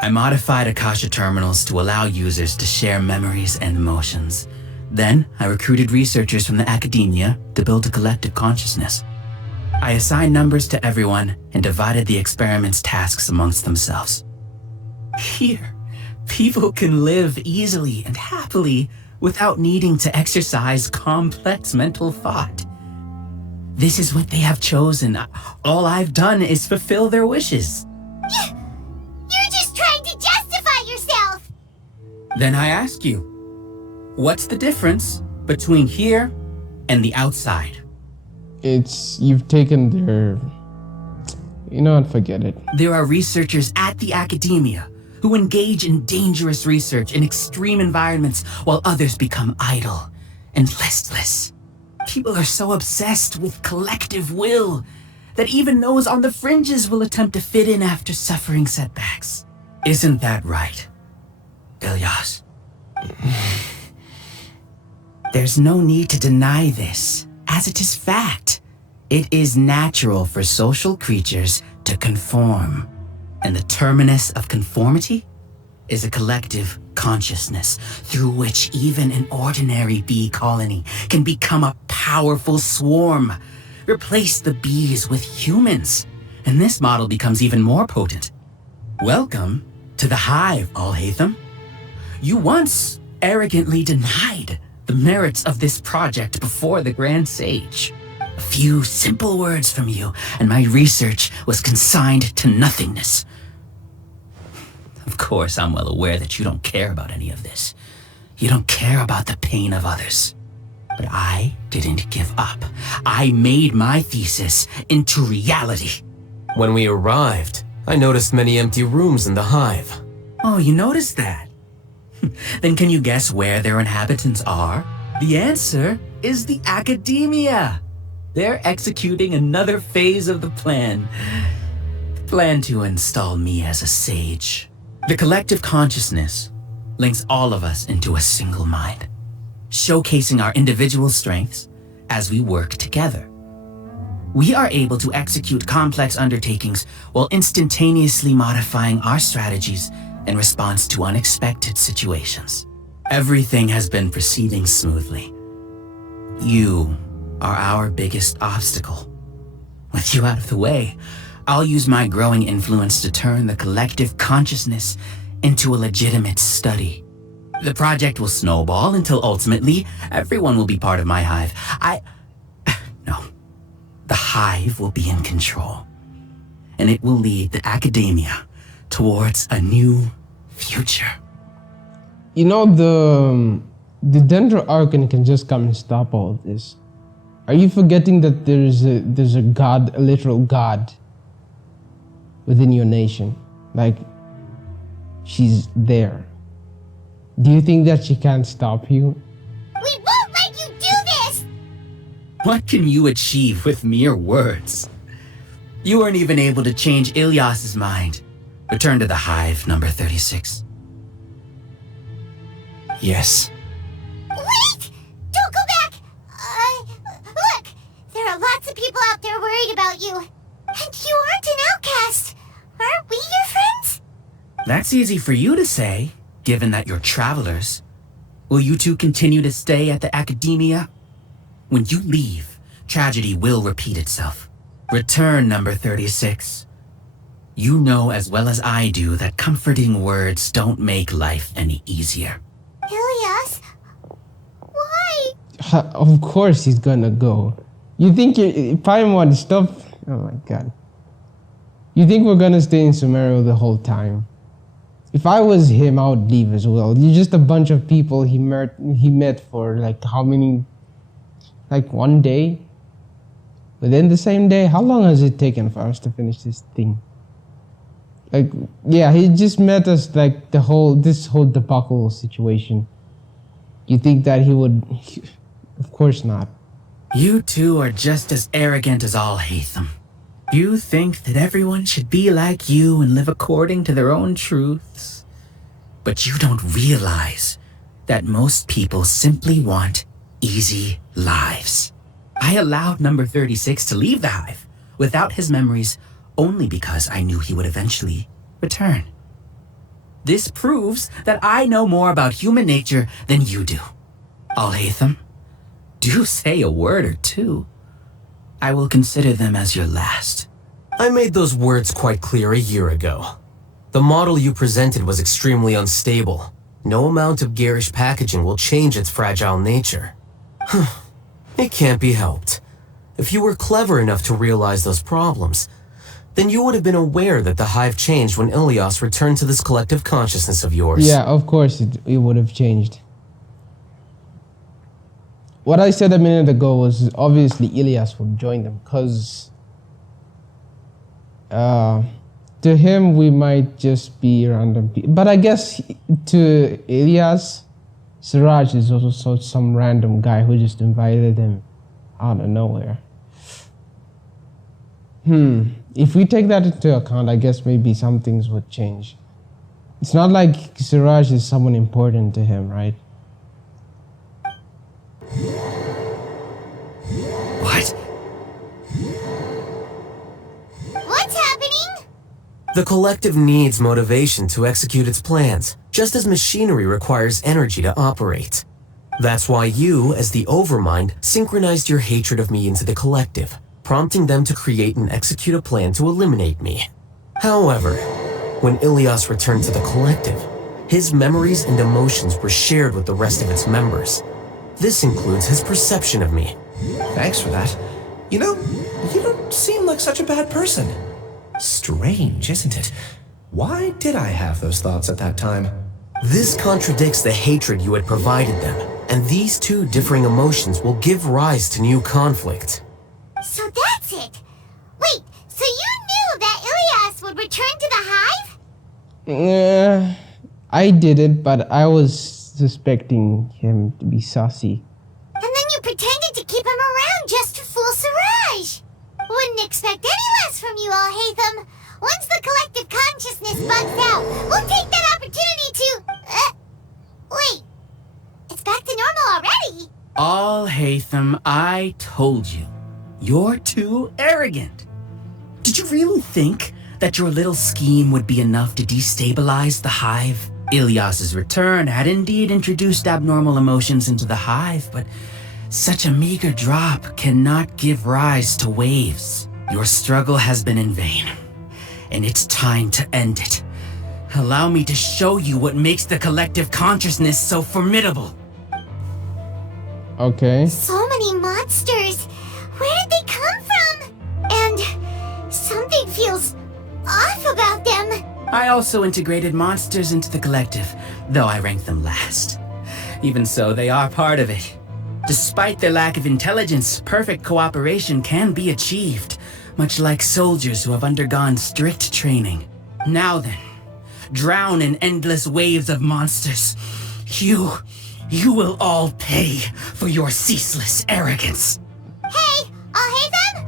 I modified Akasha terminals to allow users to share memories and emotions. Then, I recruited researchers from the academia to build a collective consciousness. I assigned numbers to everyone and divided the experiment's tasks amongst themselves. Here, people can live easily and happily without needing to exercise complex mental thought. This is what they have chosen. All I've done is fulfill their wishes. You're just trying to justify yourself! Then I ask you, what's the difference between here and the outside? You've taken their... You know what, forget it. There are researchers at the academia who engage in dangerous research in extreme environments while others become idle and listless. People are so obsessed with collective will that even those on the fringes will attempt to fit in after suffering setbacks. Isn't that right, Ilyas? There's no need to deny this, as it is fact. It is natural for social creatures to conform, and the terminus of conformity is a collective consciousness through which even an ordinary bee colony can become a powerful swarm. Replace the bees with humans, and this model becomes even more potent. Welcome to the hive, Al-Haytham. You once arrogantly denied the merits of this project before the Grand Sage. A few simple words from you, and my research was consigned to nothingness. Of course, I'm well aware that you don't care about any of this. You don't care about the pain of others. But I didn't give up. I made my thesis into reality. When we arrived, I noticed many empty rooms in the hive. Oh, you noticed that? Then can you guess where their inhabitants are? The answer is the academia. They're executing another phase of the plan. The plan to install me as a sage. The collective consciousness links all of us into a single mind, showcasing our individual strengths as we work together. We are able to execute complex undertakings while instantaneously modifying our strategies in response to unexpected situations. Everything has been proceeding smoothly. You are our biggest obstacle. With you out of the way, I'll use my growing influence to turn the collective consciousness into a legitimate study. The project will snowball until ultimately everyone will be part of my hive. No. The hive will be in control. And it will lead the academia towards a new future. You know, the Dendro Archon can just come and stop all of this. Are you forgetting that there's a god, a literal god within your nation? Like, she's there. Do you think that she can't stop you? We won't let you do this! What can you achieve with mere words? You weren't even able to change Ilyas's mind. Return to the hive, number 36. Yes. Wait! Don't go back! Look! There are lots of people out there worried about you. And you aren't an outcast. Aren't we your friends? That's easy for you to say, given that you're travelers. Will you two continue to stay at the academia? When you leave, tragedy will repeat itself. Return, number 36. You know as well as I do that comforting words don't make life any easier. Ilyas? Why? Of course he's gonna go. You think Paimon, stop? Oh my god. You think we're gonna stay in Sumeru the whole time? If I was him, I would leave as well. You're just a bunch of people he met for like how many? Like one day? Within the same day? How long has it taken for us to finish this thing? Like, yeah, he just met us like this whole debacle situation. You think that he would? Of course not. You two are just as arrogant as Al-Haytham. You think that everyone should be like you and live according to their own truths. But you don't realize that most people simply want easy lives. I allowed number 36 to leave the hive without his memories only because I knew he would eventually return. This proves that I know more about human nature than you do. Al-Haytham, do say a word or two. I will consider them as your last. I made those words quite clear a year ago. The model you presented was extremely unstable. No amount of garish packaging will change its fragile nature. It can't be helped. If you were clever enough to realize those problems, then you would have been aware that the hive changed when Ilias returned to this collective consciousness of yours. Yeah, of course it would have changed. What I said a minute ago was obviously Ilias would join them, because to him we might just be random people. But I guess to Ilias, Siraj is also some random guy who just invited him out of nowhere. If we take that into account, I guess maybe some things would change. It's not like Siraj is someone important to him, right? What? What's happening? The collective needs motivation to execute its plans, just as machinery requires energy to operate. That's why you, as the Overmind, synchronized your hatred of me into the collective, prompting them to create and execute a plan to eliminate me. However, when Ilias returned to the collective, his memories and emotions were shared with the rest of its members. This includes his perception of me. Thanks for that. You know, you don't seem like such a bad person. Strange, isn't it? Why did I have those thoughts at that time? This contradicts the hatred you had provided them, and these two differing emotions will give rise to new conflict. So that's it. Wait, so you knew that Ilias would return to the hive? I didn't, but I was suspecting him to be saucy. And then you pretended to keep him around just to fool Siraj. Wouldn't expect any less from you, Al-Haytham. Once the collective consciousness bugs out, we'll take that opportunity to... wait. It's back to normal already. Al-Haytham, I told you. You're too arrogant. Did you really think that your little scheme would be enough to destabilize the hive? Ilias's return had indeed introduced abnormal emotions into the hive, but such a meager drop cannot give rise to waves. Your struggle has been in vain, and it's time to end it. Allow me to show you what makes the collective consciousness so formidable. Okay. So many monsters. Where did they come from? And something feels off about them. I also integrated monsters into the collective, though I ranked them last. Even so, they are part of it. Despite their lack of intelligence, perfect cooperation can be achieved, much like soldiers who have undergone strict training. Now then, drown in endless waves of monsters. You will all pay for your ceaseless arrogance. Hey, Al-Haytham?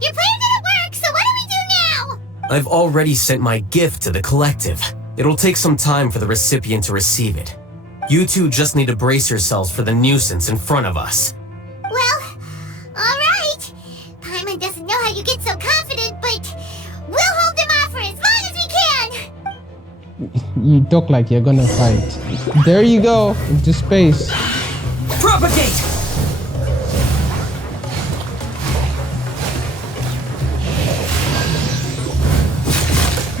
Your plan didn't work, so what do we do now? I've already sent my gift to the collective. It'll take some time for the recipient to receive it. You two just need to brace yourselves for the nuisance in front of us. Well, alright. Paimon doesn't know how you get so confident, but we'll hold them off for as long as we can. You talk like you're gonna fight. There you go, into space. Propagate!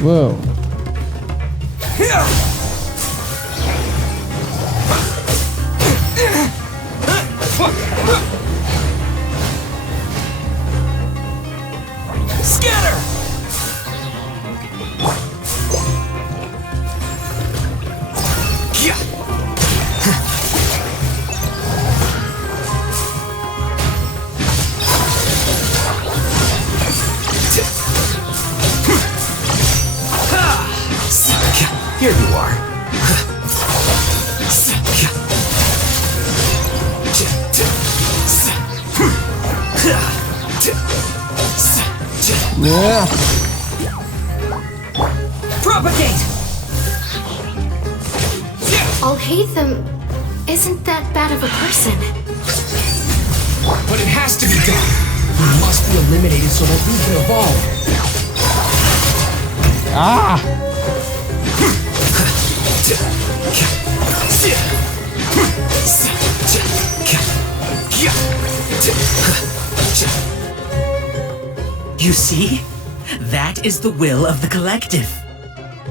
Whoa. Scatter! Here you are. Yeah. Propagate! I'll hate them isn't that bad of a person. But it has to be done. We must be eliminated so that we can evolve. Ah! You see? That is the will of the collective.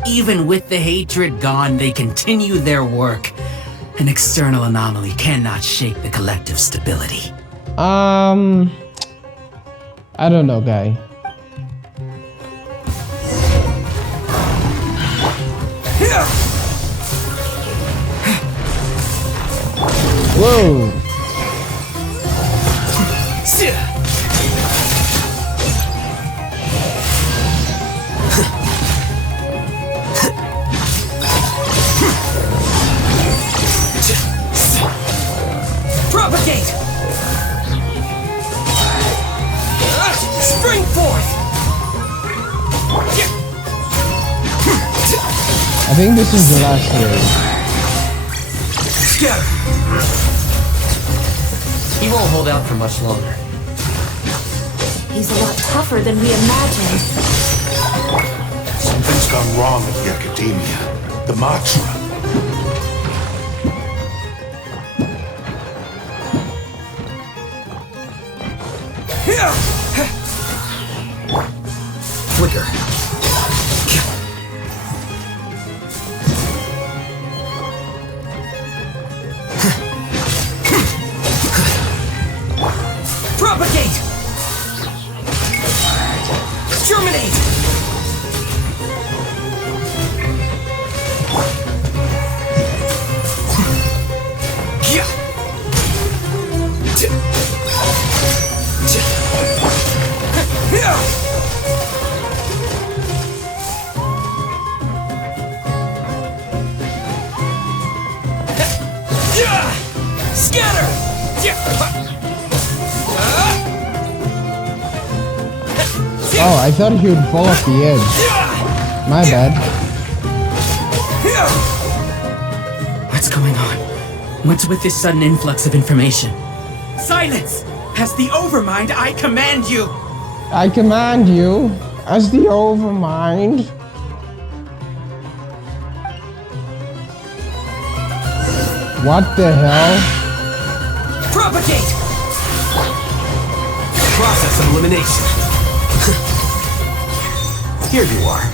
Even with the hatred gone, they continue their work. An external anomaly cannot shake the collective stability. I don't know, guy. Whoa! Propagate! Spring forth! I think this is the last wave. Scatter! He won't hold out for much longer. He's a lot tougher than we imagined. Something's gone wrong at the Academia. The mantra. Flicker. Propagate! Germinate! Scatter! Oh, I thought he would fall off the edge. My bad. What's going on? What's with this sudden influx of information? Silence! As the Overmind, I command you! I command you, as the Overmind. What the hell? Propagate! Process of elimination. Here you are.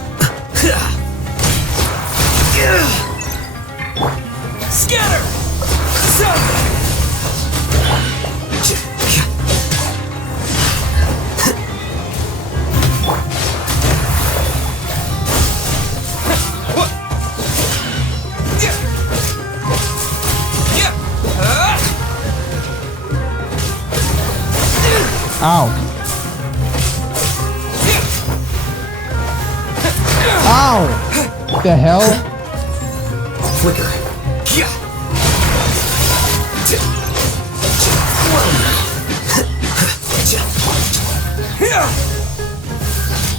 Scatter! Ow. Ow! What the hell? Flicker.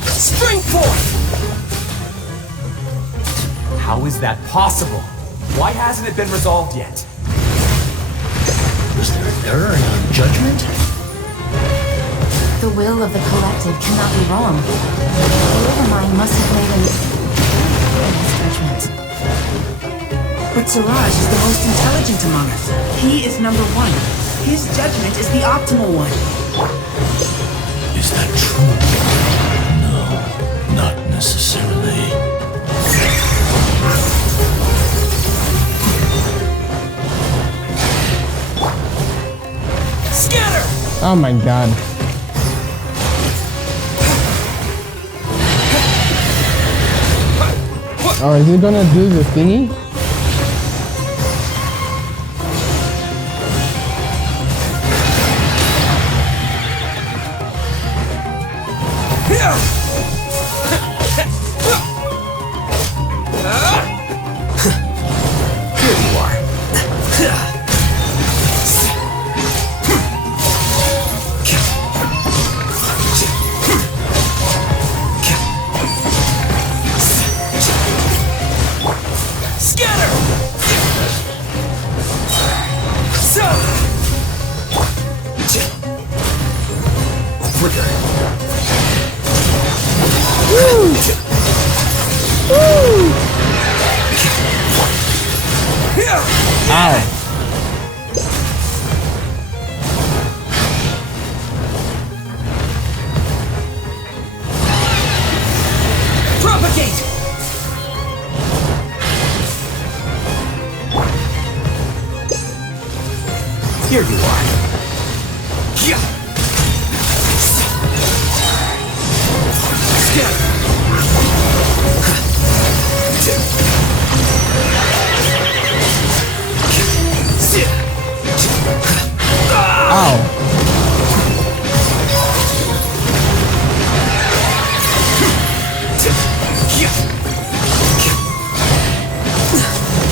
Spring forth! How is that possible? Why hasn't it been resolved yet? Was there an error in our judgment? The will of the collective cannot be wrong. The Overmind must have made an judgment. But Siraj is the most intelligent among us. He is number one. His judgment is the optimal one. Is that true? No, not necessarily. Scatter! Oh my god. Oh, is it gonna do the thingy? Here you are. Propagate! Here you are. Ow.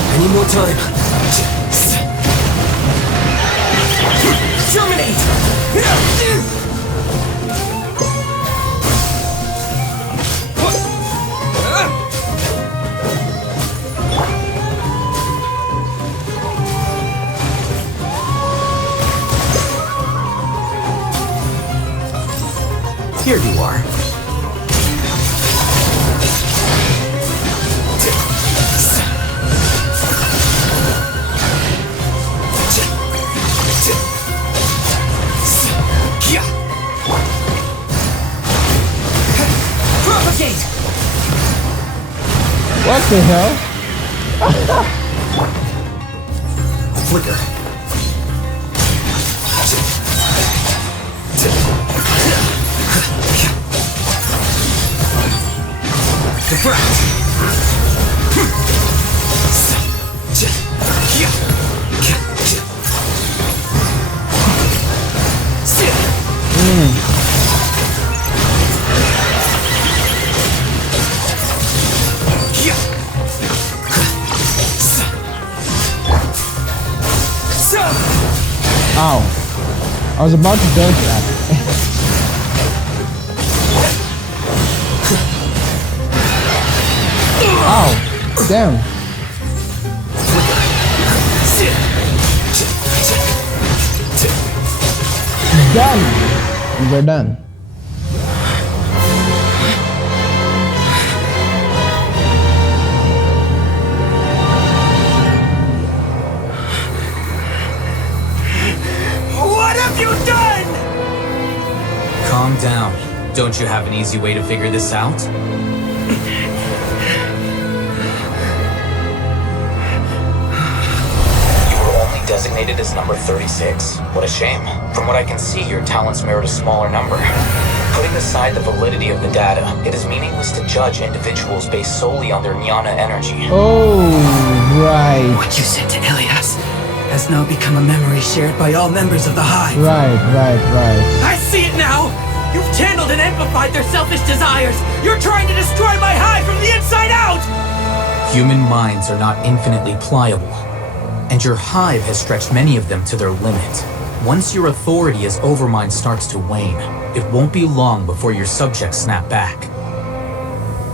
I need more time. Terminate! Here you are. Propagate! What the hell? Flicker. Ow. I was about to dodge that. Ow. Damn. Done. We're done. What have you done? Calm down. Don't you have an easy way to figure this out? You were only designated as number 36. What a shame. From what I can see, your talents merit a smaller number. Putting aside the validity of the data, it is meaningless to judge individuals based solely on their jnana energy. Oh, right. What you said to Ilias has now become a memory shared by all members of the Hive. Right. I see it now! You've channeled and amplified their selfish desires! You're trying to destroy my Hive from the inside out! Human minds are not infinitely pliable, and your Hive has stretched many of them to their limit. Once your authority as Overmind starts to wane, it won't be long before your subjects snap back.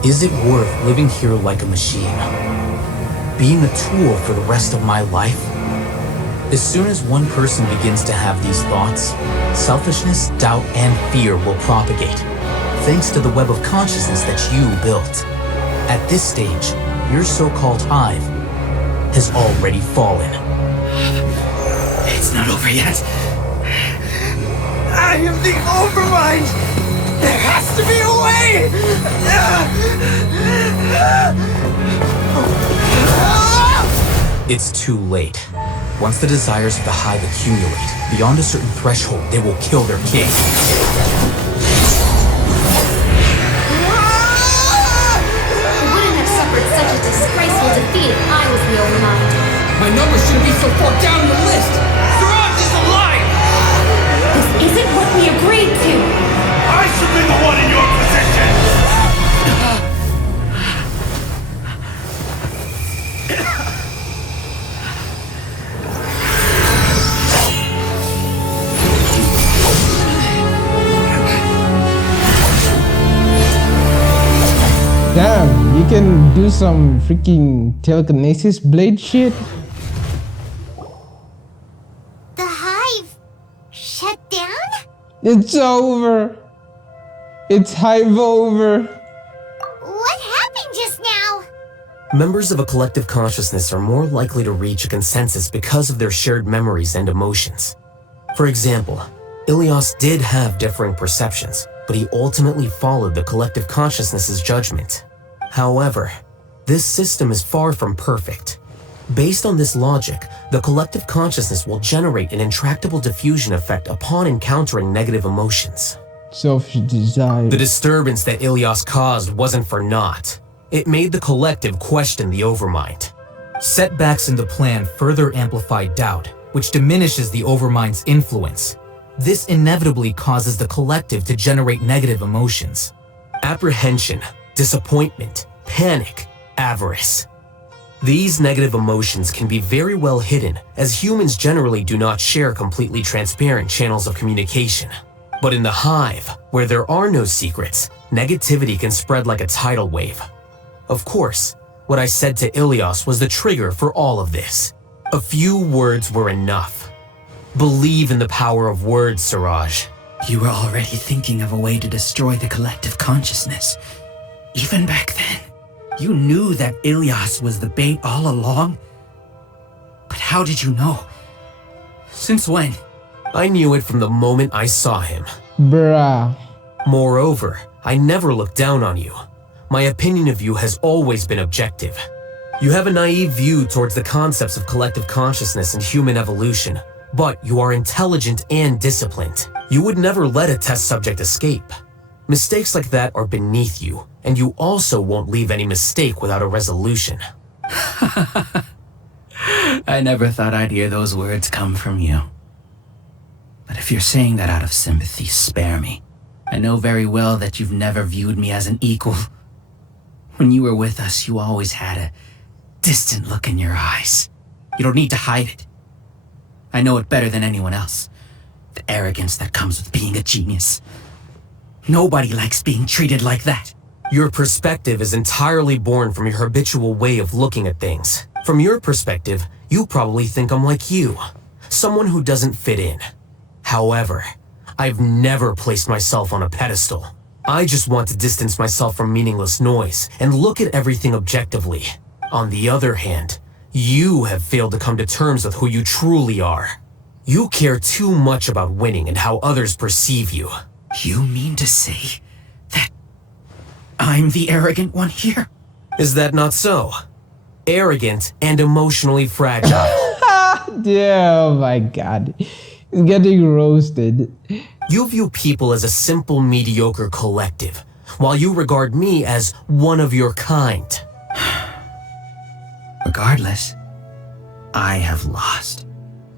Is it worth living here like a machine? Being a tool for the rest of my life? As soon as one person begins to have these thoughts, selfishness, doubt, and fear will propagate, thanks to the web of consciousness that you built. At this stage, your so-called Hive has already fallen. It's not over yet. I am the Overmind! There has to be a way! It's too late. Once the desires of the Hive accumulate, beyond a certain threshold, they will kill their king. I wouldn't have suffered such a disgraceful defeat if I was the Overmind. My number shouldn't be so far down in the list! Sirag is alive! This isn't what we agreed to! I should be the one in your position! Damn, you can do some freaking telekinesis blade shit? The Hive shut down? It's over. It's Hive over. What happened just now? Members of a collective consciousness are more likely to reach a consensus because of their shared memories and emotions. For example, Ilias did have differing perceptions, but he ultimately followed the collective consciousness's judgment. However, this system is far from perfect. Based on this logic, the collective consciousness will generate an intractable diffusion effect upon encountering negative emotions. Self-desire. The disturbance that Ilias caused wasn't for naught. It made the collective question the Overmind. Setbacks in the plan further amplify doubt, which diminishes the Overmind's influence. This inevitably causes the collective to generate negative emotions. Apprehension, disappointment, panic, avarice. These negative emotions can be very well hidden, as humans generally do not share completely transparent channels of communication. But in the hive, where there are no secrets, negativity can spread like a tidal wave. Of course, what I said to Ilias was the trigger for all of this. A few words were enough. Believe in the power of words, Siraj. You were already thinking of a way to destroy the collective consciousness. Even back then, you knew that Ilias was the bait all along? But how did you know? Since when? I knew it from the moment I saw him. Bruh. Moreover, I never looked down on you. My opinion of you has always been objective. You have a naive view towards the concepts of collective consciousness and human evolution, but you are intelligent and disciplined. You would never let a test subject escape. Mistakes like that are beneath you, and you also won't leave any mistake without a resolution. I never thought I'd hear those words come from you. But if you're saying that out of sympathy, spare me. I know very well that you've never viewed me as an equal. When you were with us, you always had a distant look in your eyes. You don't need to hide it. I know it better than anyone else. The arrogance that comes with being a genius. Nobody likes being treated like that. Your perspective is entirely born from your habitual way of looking at things. From your perspective, you probably think I'm like you, someone who doesn't fit in. However, I've never placed myself on a pedestal. I just want to distance myself from meaningless noise and look at everything objectively. On the other hand, you have failed to come to terms with who you truly are. You care too much about winning and how others perceive you. You mean to say that I'm the arrogant one here? Is that not so? Arrogant and emotionally fragile. Yeah, oh my god. He's getting roasted. You view people as a simple, mediocre collective, while you regard me as one of your kind. Regardless, I have lost.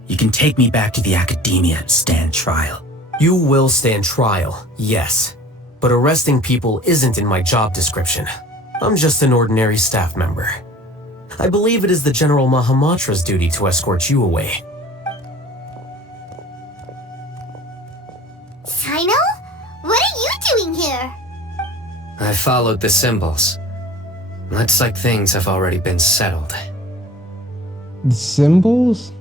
You can take me back to the academia and stand trial. You will stand trial, yes. But arresting people isn't in my job description. I'm just an ordinary staff member. I believe it is the General Mahamatra's duty to escort you away. Sino? What are you doing here? I followed the symbols. Looks like things have already been settled. The symbols?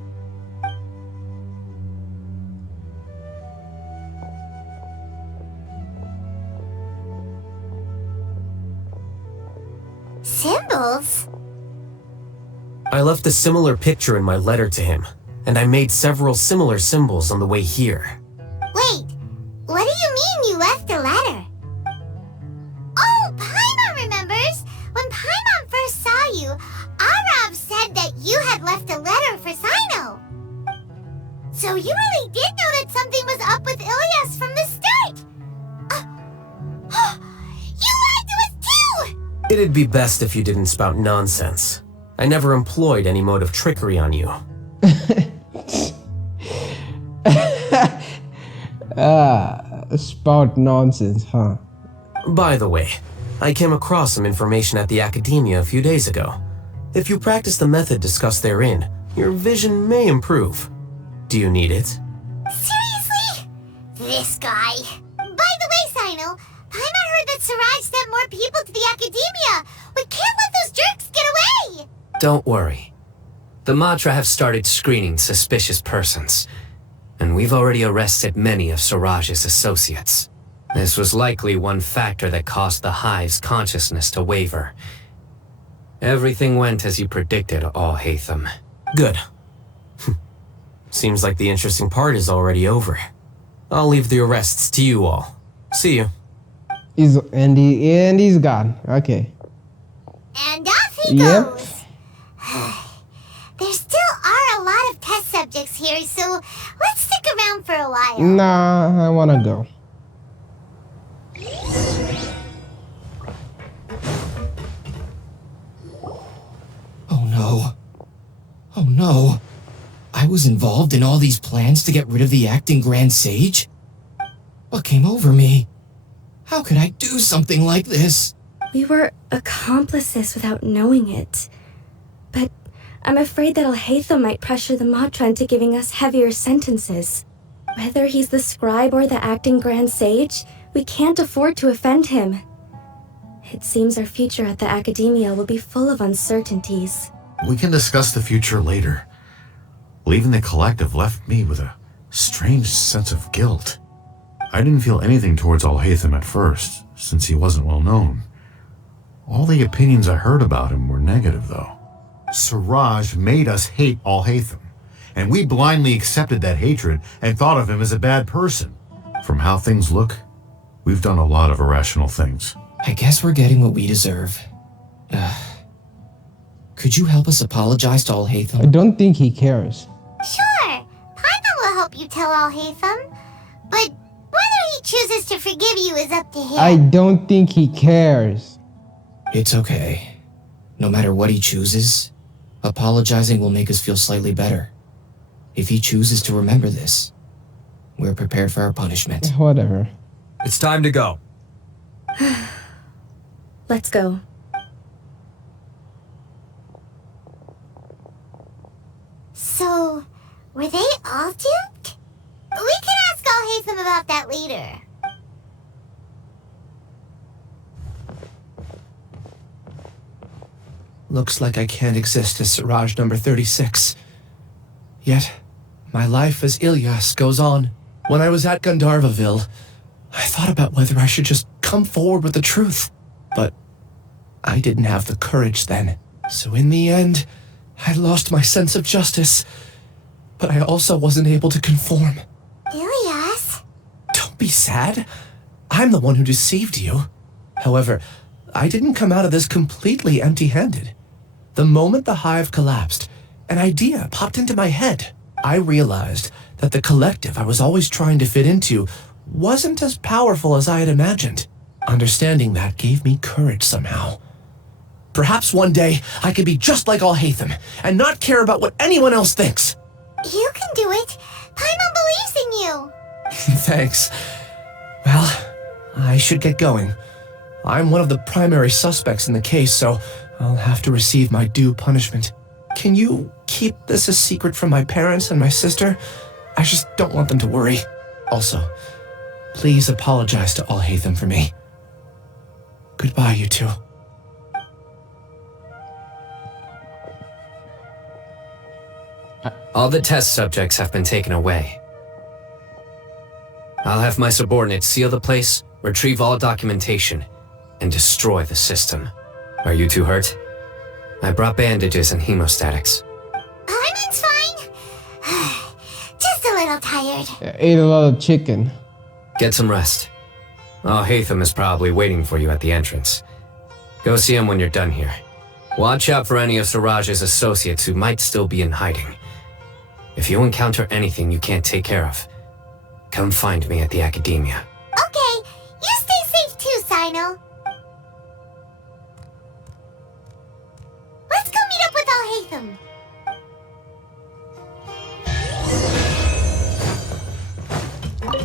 Symbols? I left a similar picture in my letter to him, and I made several similar symbols on the way here. Wait, what do you mean you left a letter? Oh, Paimon remembers! When Paimon first saw you, Arav said that you had left a letter for Sino. So you really did know that something was up with Ilias from the start! You lied to us too! It'd be best if you didn't spout nonsense. I never employed any mode of trickery on you. Spout nonsense, huh? By the way, I came across some information at the academia a few days ago. If you practice the method discussed therein, your vision may improve. Do you need it? Seriously? This guy. By the way, Sino, Paimon heard that Siraj sent more people to the academia. We can't let those jerks get away! Don't worry. The Matra have started screening suspicious persons, and we've already arrested many of Siraj's associates. This was likely one factor that caused the Hive's consciousness to waver. Everything went as you predicted, Al-Haytham. Good. Seems like the interesting part is already over. I'll leave the arrests to you all. See you. He's gone. Okay. And off he goes. There still are a lot of test subjects here, so let's stick around for a while. Nah, I wanna go. Oh no. Oh no. I was involved in all these plans to get rid of the acting Grand Sage? What came over me? How could I do something like this? We were accomplices without knowing it. But I'm afraid that Al-Haytham might pressure the Matra into giving us heavier sentences. Whether he's the scribe or the acting Grand Sage, we can't afford to offend him. It seems our future at the Academia will be full of uncertainties. We can discuss the future later. Leaving the collective left me with a strange sense of guilt. I didn't feel anything towards Al-Haytham at first, since he wasn't well known. All the opinions I heard about him were negative, though. Siraj made us hate Al-Haytham, and we blindly accepted that hatred and thought of him as a bad person. From how things look, we've done a lot of irrational things. I guess we're getting what we deserve. Could you help us apologize to Al-Haytham? I don't think he cares. Sure, Paimon will help you tell Al-Haytham, but whether he chooses to forgive you is up to him. I don't think he cares. It's okay. No matter what he chooses, apologizing will make us feel slightly better. If he chooses to remember this, we're prepared for our punishment. Whatever. It's time to go. Let's go. So, were they all duped? We can ask Al-Haytham about that later. Looks like I can't exist as Siraj number 36. Yet, my life as Ilyas goes on. When I was at Gandharvaville, I thought about whether I should just come forward with the truth. But I didn't have the courage then. So in the end, I lost my sense of justice. But I also wasn't able to conform. Ilyas? Don't be sad. I'm the one who deceived you. However, I didn't come out of this completely empty-handed. The moment the hive collapsed, an idea popped into my head. I realized that the collective I was always trying to fit into wasn't as powerful as I had imagined. Understanding that gave me courage somehow. Perhaps one day I could be just like Al-Haytham and not care about what anyone else thinks. You can do it. Paimon believes in you. Thanks. Well, I should get going. I'm one of the primary suspects in the case, so I'll have to receive my due punishment. Can you keep this a secret from my parents and my sister? I just don't want them to worry. Also, please apologize to Al-Haytham for me. Goodbye, you two. All the test subjects have been taken away. I'll have my subordinates seal the place, retrieve all documentation, and destroy the system. Are you two hurt? I brought bandages and hemostatics. Paimon's fine. Just a little tired. I ate a lot of chicken. Get some rest. Al-Haytham is probably waiting for you at the entrance. Go see him when you're done here. Watch out for any of Siraj's associates who might still be in hiding. If you encounter anything you can't take care of, come find me at the Academia. Okay, you stay safe too, Sino. Let's go meet up with Al-Haytham.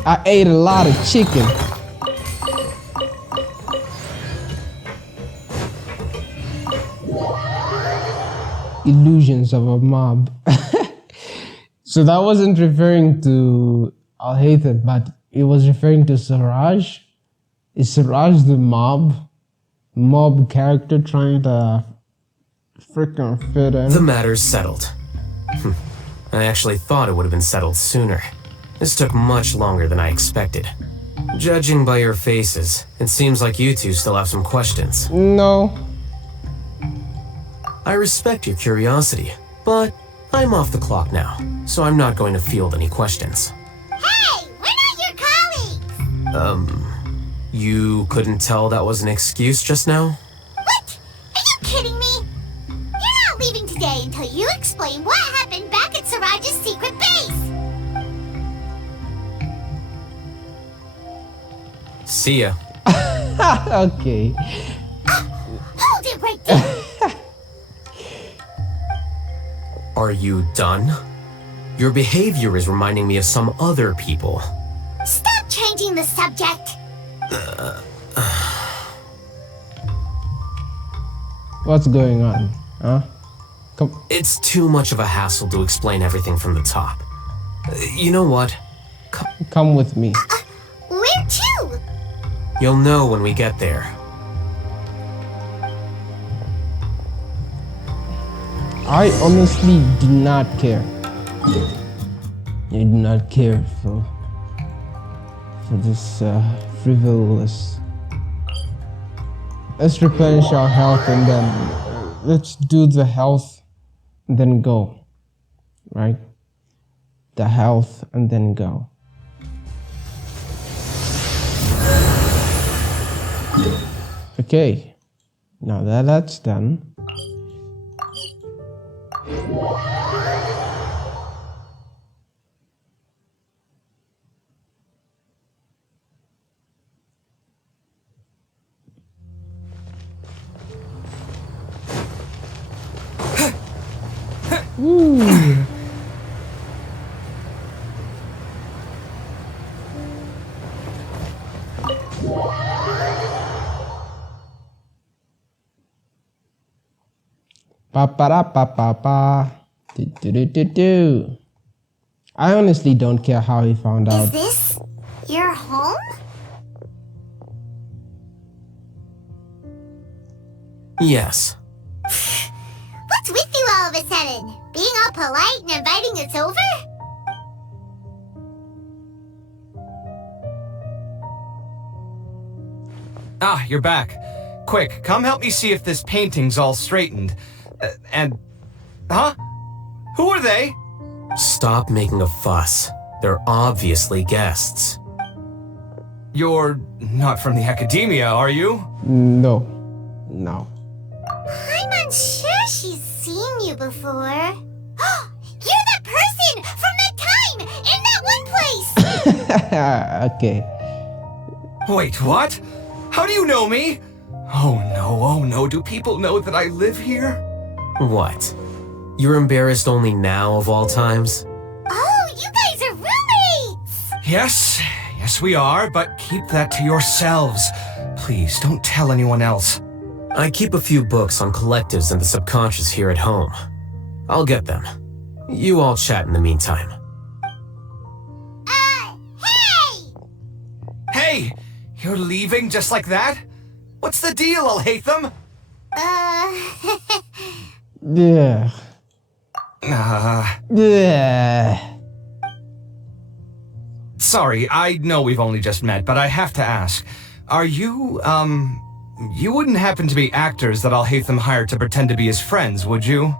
I ate a lot of chicken. Illusions of a mob. So that wasn't referring to Al-Haytham, but it was referring to Siraj. Is Siraj the mob character trying to freaking fit in? The matter's settled. I actually thought it would have been settled sooner. This took much longer than I expected. Judging by your faces, it seems like you two still have some questions. No. I respect your curiosity, but I'm off the clock now, so I'm not going to field any questions. Hey, we're not your colleagues! You couldn't tell that was an excuse just now? What? Are you kidding me? You're not leaving today until you explain what happened back at Siraj's secret base! See ya. Okay. Hold it right there! Are you done? Your behavior is reminding me of some other people. Stop changing the subject! What's going on? Huh? Come. It's too much of a hassle to explain everything from the top. You know what? Come with me. Where to? You'll know when we get there. I honestly do not care. I do not care for this frivolous. Let's replenish our health and then let's do the health and then go. Right? The health and then go. Okay. Now that that's done. Ooh. Pa pa da pa pa pa. Do, do, do, do, do. I honestly don't care how he found out. Is this your home? Yes. What's with you all of a sudden? Being all polite and inviting us over? Ah, you're back. Quick, come help me see if this painting's all straightened. Huh? Who are they? Stop making a fuss. They're obviously guests. You're not from the academia, are you? No. No. I'm unsure she's seen you before. You're that person from that time in that one place! Okay. Wait, what? How do you know me? Oh no, do people know that I live here? What? You're embarrassed only now of all times? Oh, you guys are roommates! Yes, we are, but keep that to yourselves. Please, don't tell anyone else. I keep a few books on collectives and the subconscious here at home. I'll get them. You all chat in the meantime. Hey! Hey! You're leaving just like that? What's the deal, Alhaitham? Yeah. Yeah. Sorry, I know we've only just met, but I have to ask. Are you, you wouldn't happen to be actors that Alhaitham hired to pretend to be his friends, would you?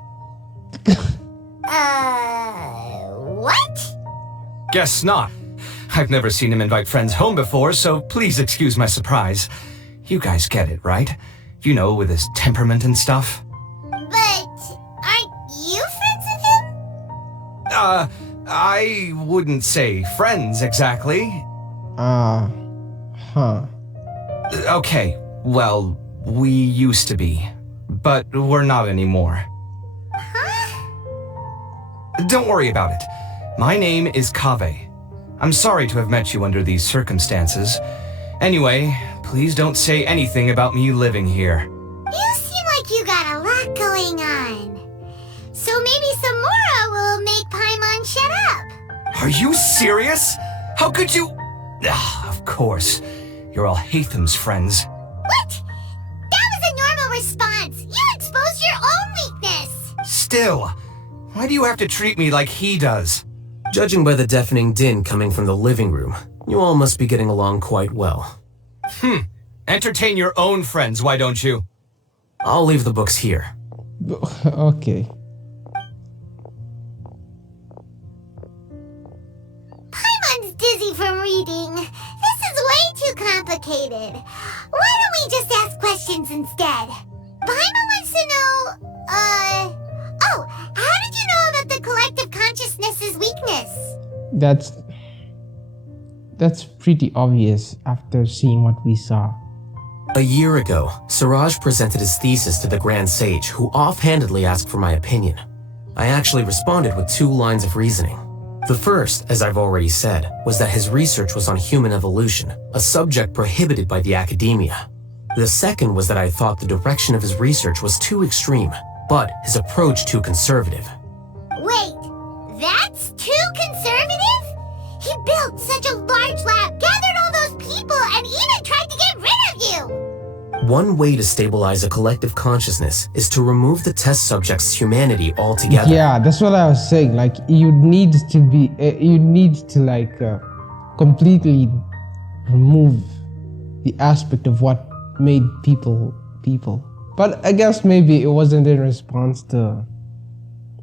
What? Guess not. I've never seen him invite friends home before, so please excuse my surprise. You guys get it, right? You know, with his temperament and stuff. But aren't you friends with him? I wouldn't say friends exactly. Huh. Okay, well, we used to be, but we're not anymore. Huh? Don't worry about it. My name is Kaveh. I'm sorry to have met you under these circumstances. Anyway, please don't say anything about me living here. You seem like you got a lot going on. So maybe Samora will make Paimon shut up. Are you serious? How could you? Of course. You're Alhaitham's friends. What? That was a normal response. You exposed your own weakness. Still, why do you have to treat me like he does? Judging by the deafening din coming from the living room, you all must be getting along quite well. Entertain your own friends, why don't you? I'll leave the books here. Okay. Paimon's dizzy from reading. This is way too complicated. Why don't we just ask questions instead? Paimon wants to know, oh, how did you know about the collective consciousness's weakness? That's pretty obvious after seeing what we saw. A year ago, Siraj presented his thesis to the Grand Sage, who offhandedly asked for my opinion. I actually responded with 2 lines of reasoning. The first, as I've already said, was that his research was on human evolution, a subject prohibited by the academia. The second was that I thought the direction of his research was too extreme, but his approach too conservative. Wait, that's too conservative? He built such a large lab, gathered all those people, and even tried to get rid of you! One way to stabilize a collective consciousness is to remove the test subject's humanity altogether. Yeah, that's what I was saying. Like, you need to completely remove the aspect of what made people people. But I guess maybe it wasn't in response to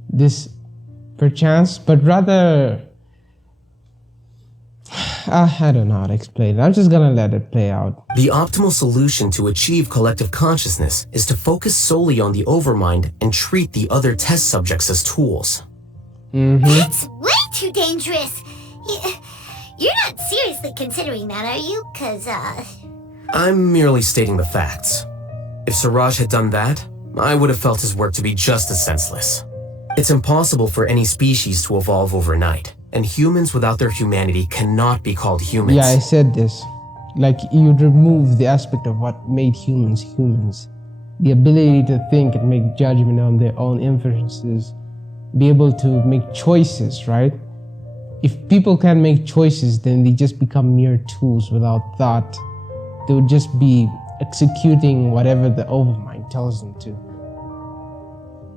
this perchance, but rather, I don't know how to explain it. I'm just gonna let it play out. The optimal solution to achieve collective consciousness is to focus solely on the overmind and treat the other test subjects as tools. That's way too dangerous. You're not seriously considering that, are you? I'm merely stating the facts. If Siraj had done that, I would have felt his work to be just as senseless. It's impossible for any species to evolve overnight, and humans without their humanity cannot be called humans. Yeah, I said this. Like, you'd remove the aspect of what made humans humans. The ability to think and make judgment on their own inferences. Be able to make choices, right? If people can't make choices, then they just become mere tools without thought. They would just be executing whatever the overmind tells them to.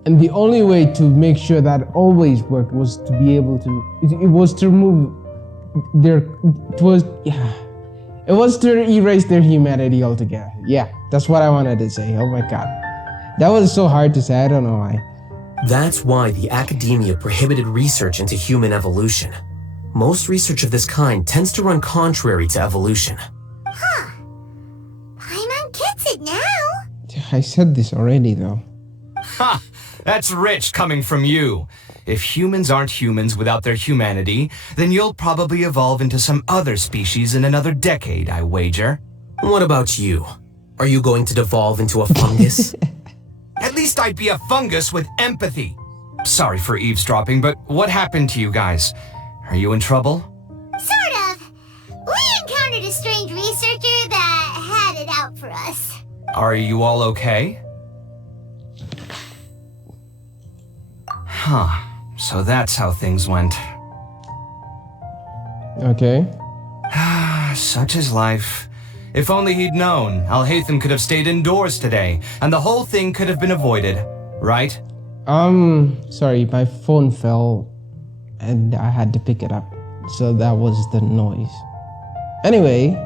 And the only way to make sure that always worked was to be able to, it was to remove it was to erase their humanity altogether. Yeah, that's what I wanted to say. Oh my god. That was so hard to say, I don't know why. That's why the academia prohibited research into human evolution. Most research of this kind tends to run contrary to evolution. Paimon gets it now. I said this already though. Ha! That's rich coming from you. If humans aren't humans without their humanity, then you'll probably evolve into some other species in another decade, I wager. What about you? Are you going to devolve into a fungus? At least I'd be a fungus with empathy. Sorry for eavesdropping, but what happened to you guys? Are you in trouble? Sort of. We encountered a strange researcher that had it out for us. Are you all okay? Huh. So that's how things went. Okay. Such is life. If only he'd known, Alhaitham could have stayed indoors today, and the whole thing could have been avoided, right? Sorry, my phone fell, and I had to pick it up. So that was the noise. Anyway,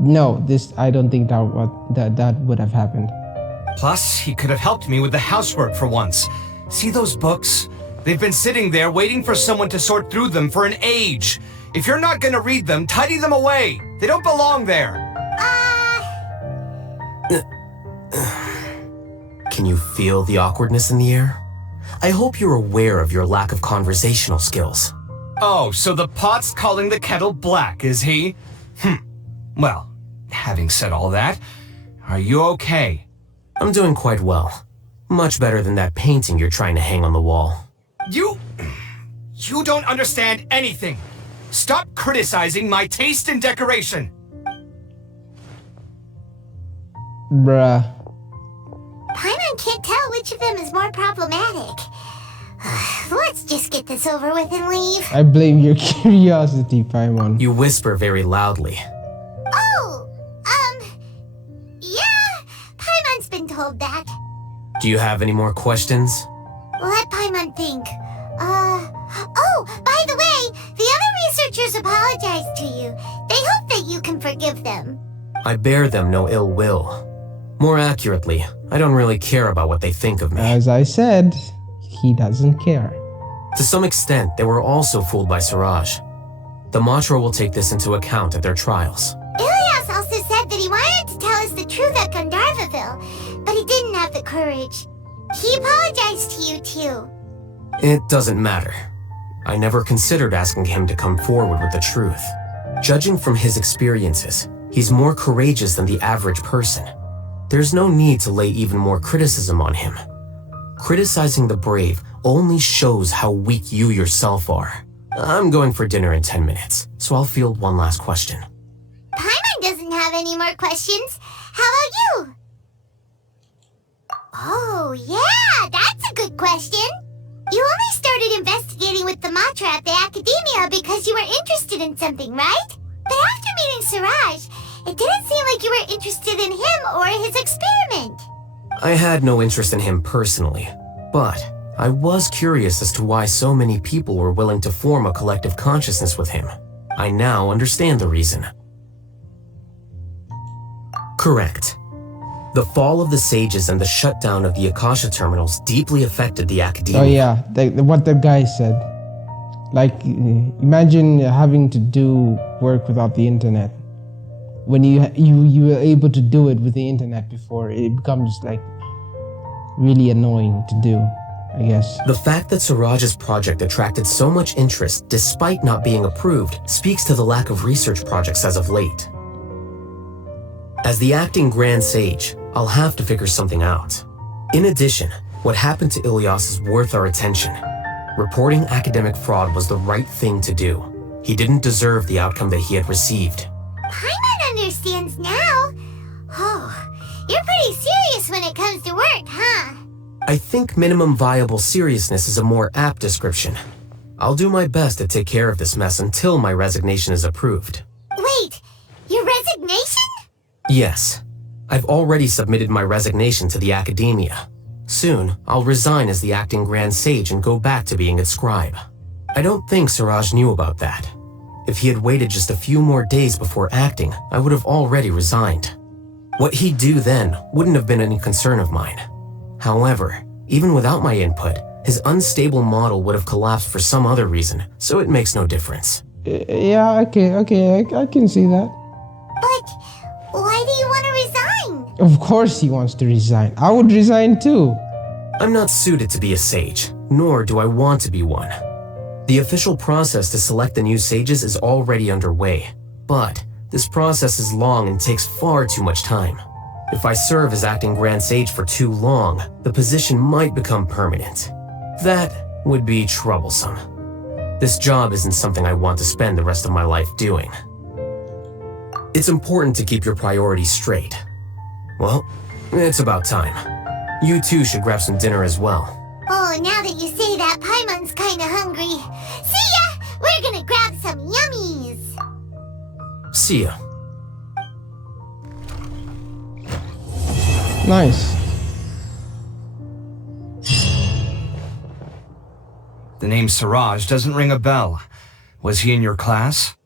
no, I don't think that would have happened. Plus, he could have helped me with the housework for once. See those books? They've been sitting there waiting for someone to sort through them for an age. If you're not gonna read them, tidy them away. They don't belong there. Can you feel the awkwardness in the air? I hope you're aware of your lack of conversational skills. Oh, so the pot's calling the kettle black, is he? Well, having said all that, are you okay? I'm doing quite well. Much better than that painting you're trying to hang on the wall. You don't understand anything. Stop criticizing my taste in decoration. Bruh. Paimon can't tell which of them is more problematic. Let's just get this over with and leave. I blame your curiosity, Paimon. You whisper very loudly. Oh, yeah, Paimon's been told that. Do you have any more questions? Let Paimon think. Oh, by the way, the other researchers apologized to you. They hope that you can forgive them. I bear them no ill will. More accurately, I don't really care about what they think of me. As I said, he doesn't care. To some extent, they were also fooled by Siraj. The Matra will take this into account at their trials. Ilias also said that he wanted to tell us the truth at Gandharvaville, but he didn't have the courage. He apologized to you too. It doesn't matter. I never considered asking him to come forward with the truth. Judging from his experiences, he's more courageous than the average person. There's no need to lay even more criticism on him. Criticizing the brave only shows how weak you yourself are. I'm going for dinner in 10 minutes, so I'll field one last question. Paimon doesn't have any more questions. How about you? Oh, yeah, that's a good question. You only started investigating with the Matra at the Academia because you were interested in something, right? But after meeting Siraj, it didn't seem like you were interested in him or his experiment. I had no interest in him personally, but I was curious as to why so many people were willing to form a collective consciousness with him. I now understand the reason. Correct. The fall of the sages and the shutdown of the Akasha terminals deeply affected the Academia. Oh yeah, what the guy said. Like, imagine having to do work without the internet. When you were able to do it with the internet before, it becomes like really annoying to do, I guess. The fact that Siraj's project attracted so much interest despite not being approved speaks to the lack of research projects as of late. As the acting Grand Sage, I'll have to figure something out. In addition, what happened to Ilias is worth our attention. Reporting academic fraud was the right thing to do. He didn't deserve the outcome that he had received. Paimon understands now. Oh, you're pretty serious when it comes to work, huh? I think minimum viable seriousness is a more apt description. I'll do my best to take care of this mess until my resignation is approved. Wait, your resignation? Yes. I've already submitted my resignation to the Academia. Soon, I'll resign as the acting Grand Sage and go back to being its scribe. I don't think Siraj knew about that. If he had waited just a few more days before acting, I would have already resigned. What he'd do then wouldn't have been any concern of mine. However, even without my input, his unstable model would have collapsed for some other reason, so it makes no difference. Yeah, okay, I can see that. But why do you want to resign? Of course he wants to resign. I would resign too. I'm not suited to be a sage, nor do I want to be one. The official process to select the new sages is already underway, but this process is long and takes far too much time. If I serve as acting Grand Sage for too long, the position might become permanent. That would be troublesome. This job isn't something I want to spend the rest of my life doing. It's important to keep your priorities straight. Well, it's about time. You two should grab some dinner as well. Oh, now that you say that, Paimon's kinda hungry. See ya! We're gonna grab some yummies! See ya. Nice. The name Siraj doesn't ring a bell. Was he in your class?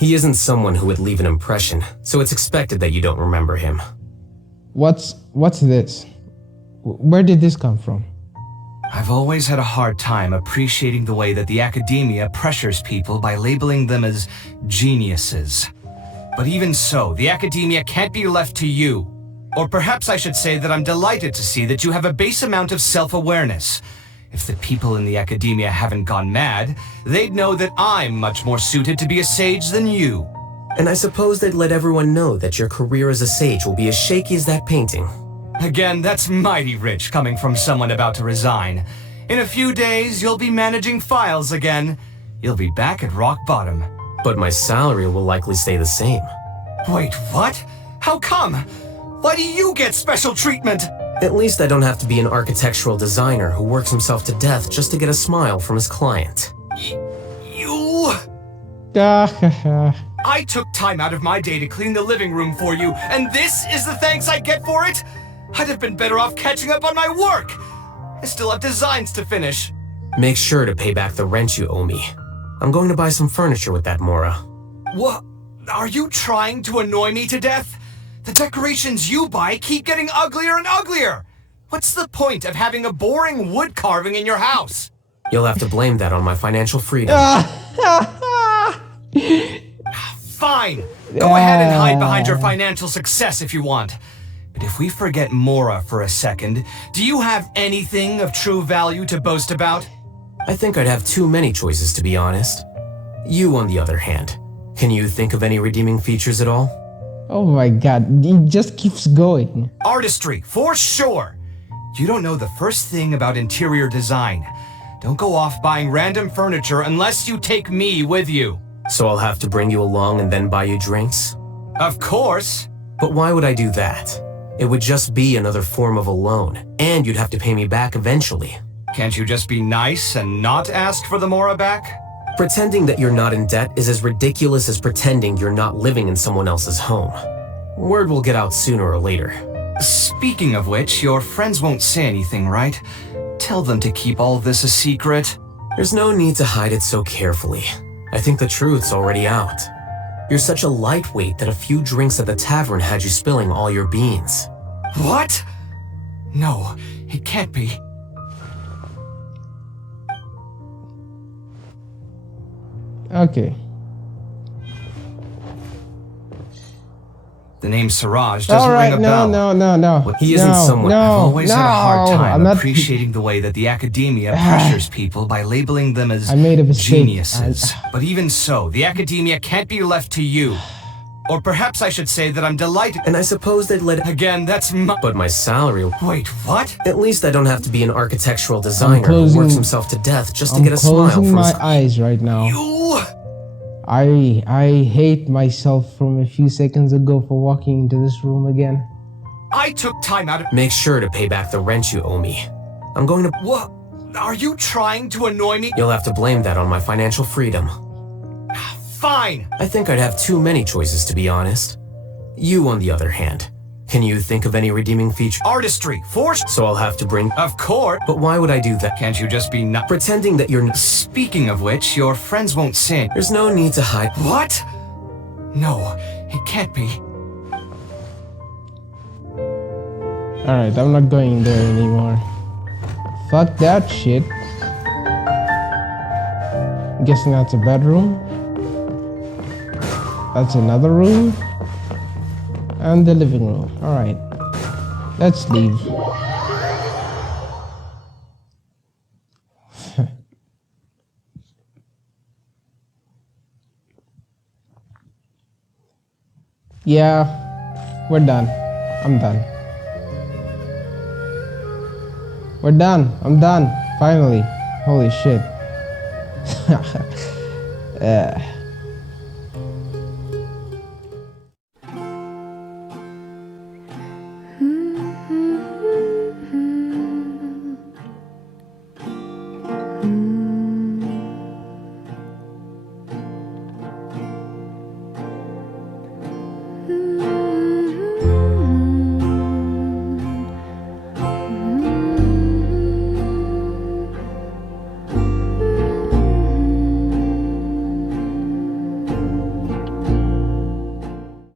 He isn't someone who would leave an impression, so it's expected that you don't remember him. What's this? Where did this come from? I've always had a hard time appreciating the way that the Academia pressures people by labeling them as geniuses. But even so, the Academia can't be left to you. Or perhaps I should say that I'm delighted to see that you have a base amount of self-awareness. If the people in the Academia haven't gone mad, they'd know that I'm much more suited to be a sage than you. And I suppose they'd let everyone know that your career as a sage will be as shaky as that painting. Again, that's mighty rich coming from someone about to resign. In a few days, you'll be managing files again. You'll be back at rock bottom. But my salary will likely stay the same. Wait, what? How come? Why do you get special treatment? At least I don't have to be an architectural designer who works himself to death just to get a smile from his client. You... I took time out of my day to clean the living room for you, and this is the thanks I get for it? I'd have been better off catching up on my work. I still have designs to finish. Make sure to pay back the rent you owe me. I'm going to buy some furniture with that, Mora. What? Are you trying to annoy me to death? The decorations you buy keep getting uglier and uglier. What's the point of having a boring wood carving in your house? You'll have to blame that on my financial freedom. Fine. Go ahead and hide behind your financial success if you want. But if we forget Mora for a second, do you have anything of true value to boast about? I think I'd have too many choices, to be honest. You, on the other hand, can you think of any redeeming features at all? Oh my god, he just keeps going. Artistry, for sure. You don't know the first thing about interior design. Don't go off buying random furniture unless you take me with you. So I'll have to bring you along and then buy you drinks? Of course. But why would I do that? It would just be another form of a loan, and you'd have to pay me back eventually. Can't you just be nice and not ask for the Mora back? Pretending that you're not in debt is as ridiculous as pretending you're not living in someone else's home. Word will get out sooner or later. Speaking of which, your friends won't say anything, right? Tell them to keep all this a secret. There's no need to hide it so carefully. I think the truth's already out. You're such a lightweight that a few drinks at the tavern had you spilling all your beans. What? No, it can't be. Okay. The name Siraj doesn't ring a bell. No. He isn't someone. I've always had a hard time I'm not- appreciating the way that the academia pressures people by labeling them as I made a mistake. geniuses. But even so, the academia can't be left to you. Or perhaps I should say that I'm delighted. And I suppose they'd let... Again, that's my... But my salary... Wait, what? At least I don't have to be an architectural designer who closing- works himself to death just to I'm get a smile closing from my his... eyes right now. You... I hate myself from a few seconds ago for walking into this room again. I took time out of... Make sure to pay back the rent you owe me. I'm going to... What? Are you trying to annoy me? You'll have to blame that on my financial freedom. Fine. I think I'd have too many choices, to be honest. You, on the other hand, can you think of any redeeming feature? Artistry, force. So I'll have to bring... Of course. But why would I do that? Can't you just be not... Pretending that you're... Speaking of which, your friends won't sin. There's no need to hide... What? No, it can't be. Alright, I'm not going there anymore. Fuck that shit. I'm guessing that's a bedroom. That's another room. And the living room. Alright. Let's leave. Yeah, we're done. I'm done. We're done. I'm done. Finally. Holy shit.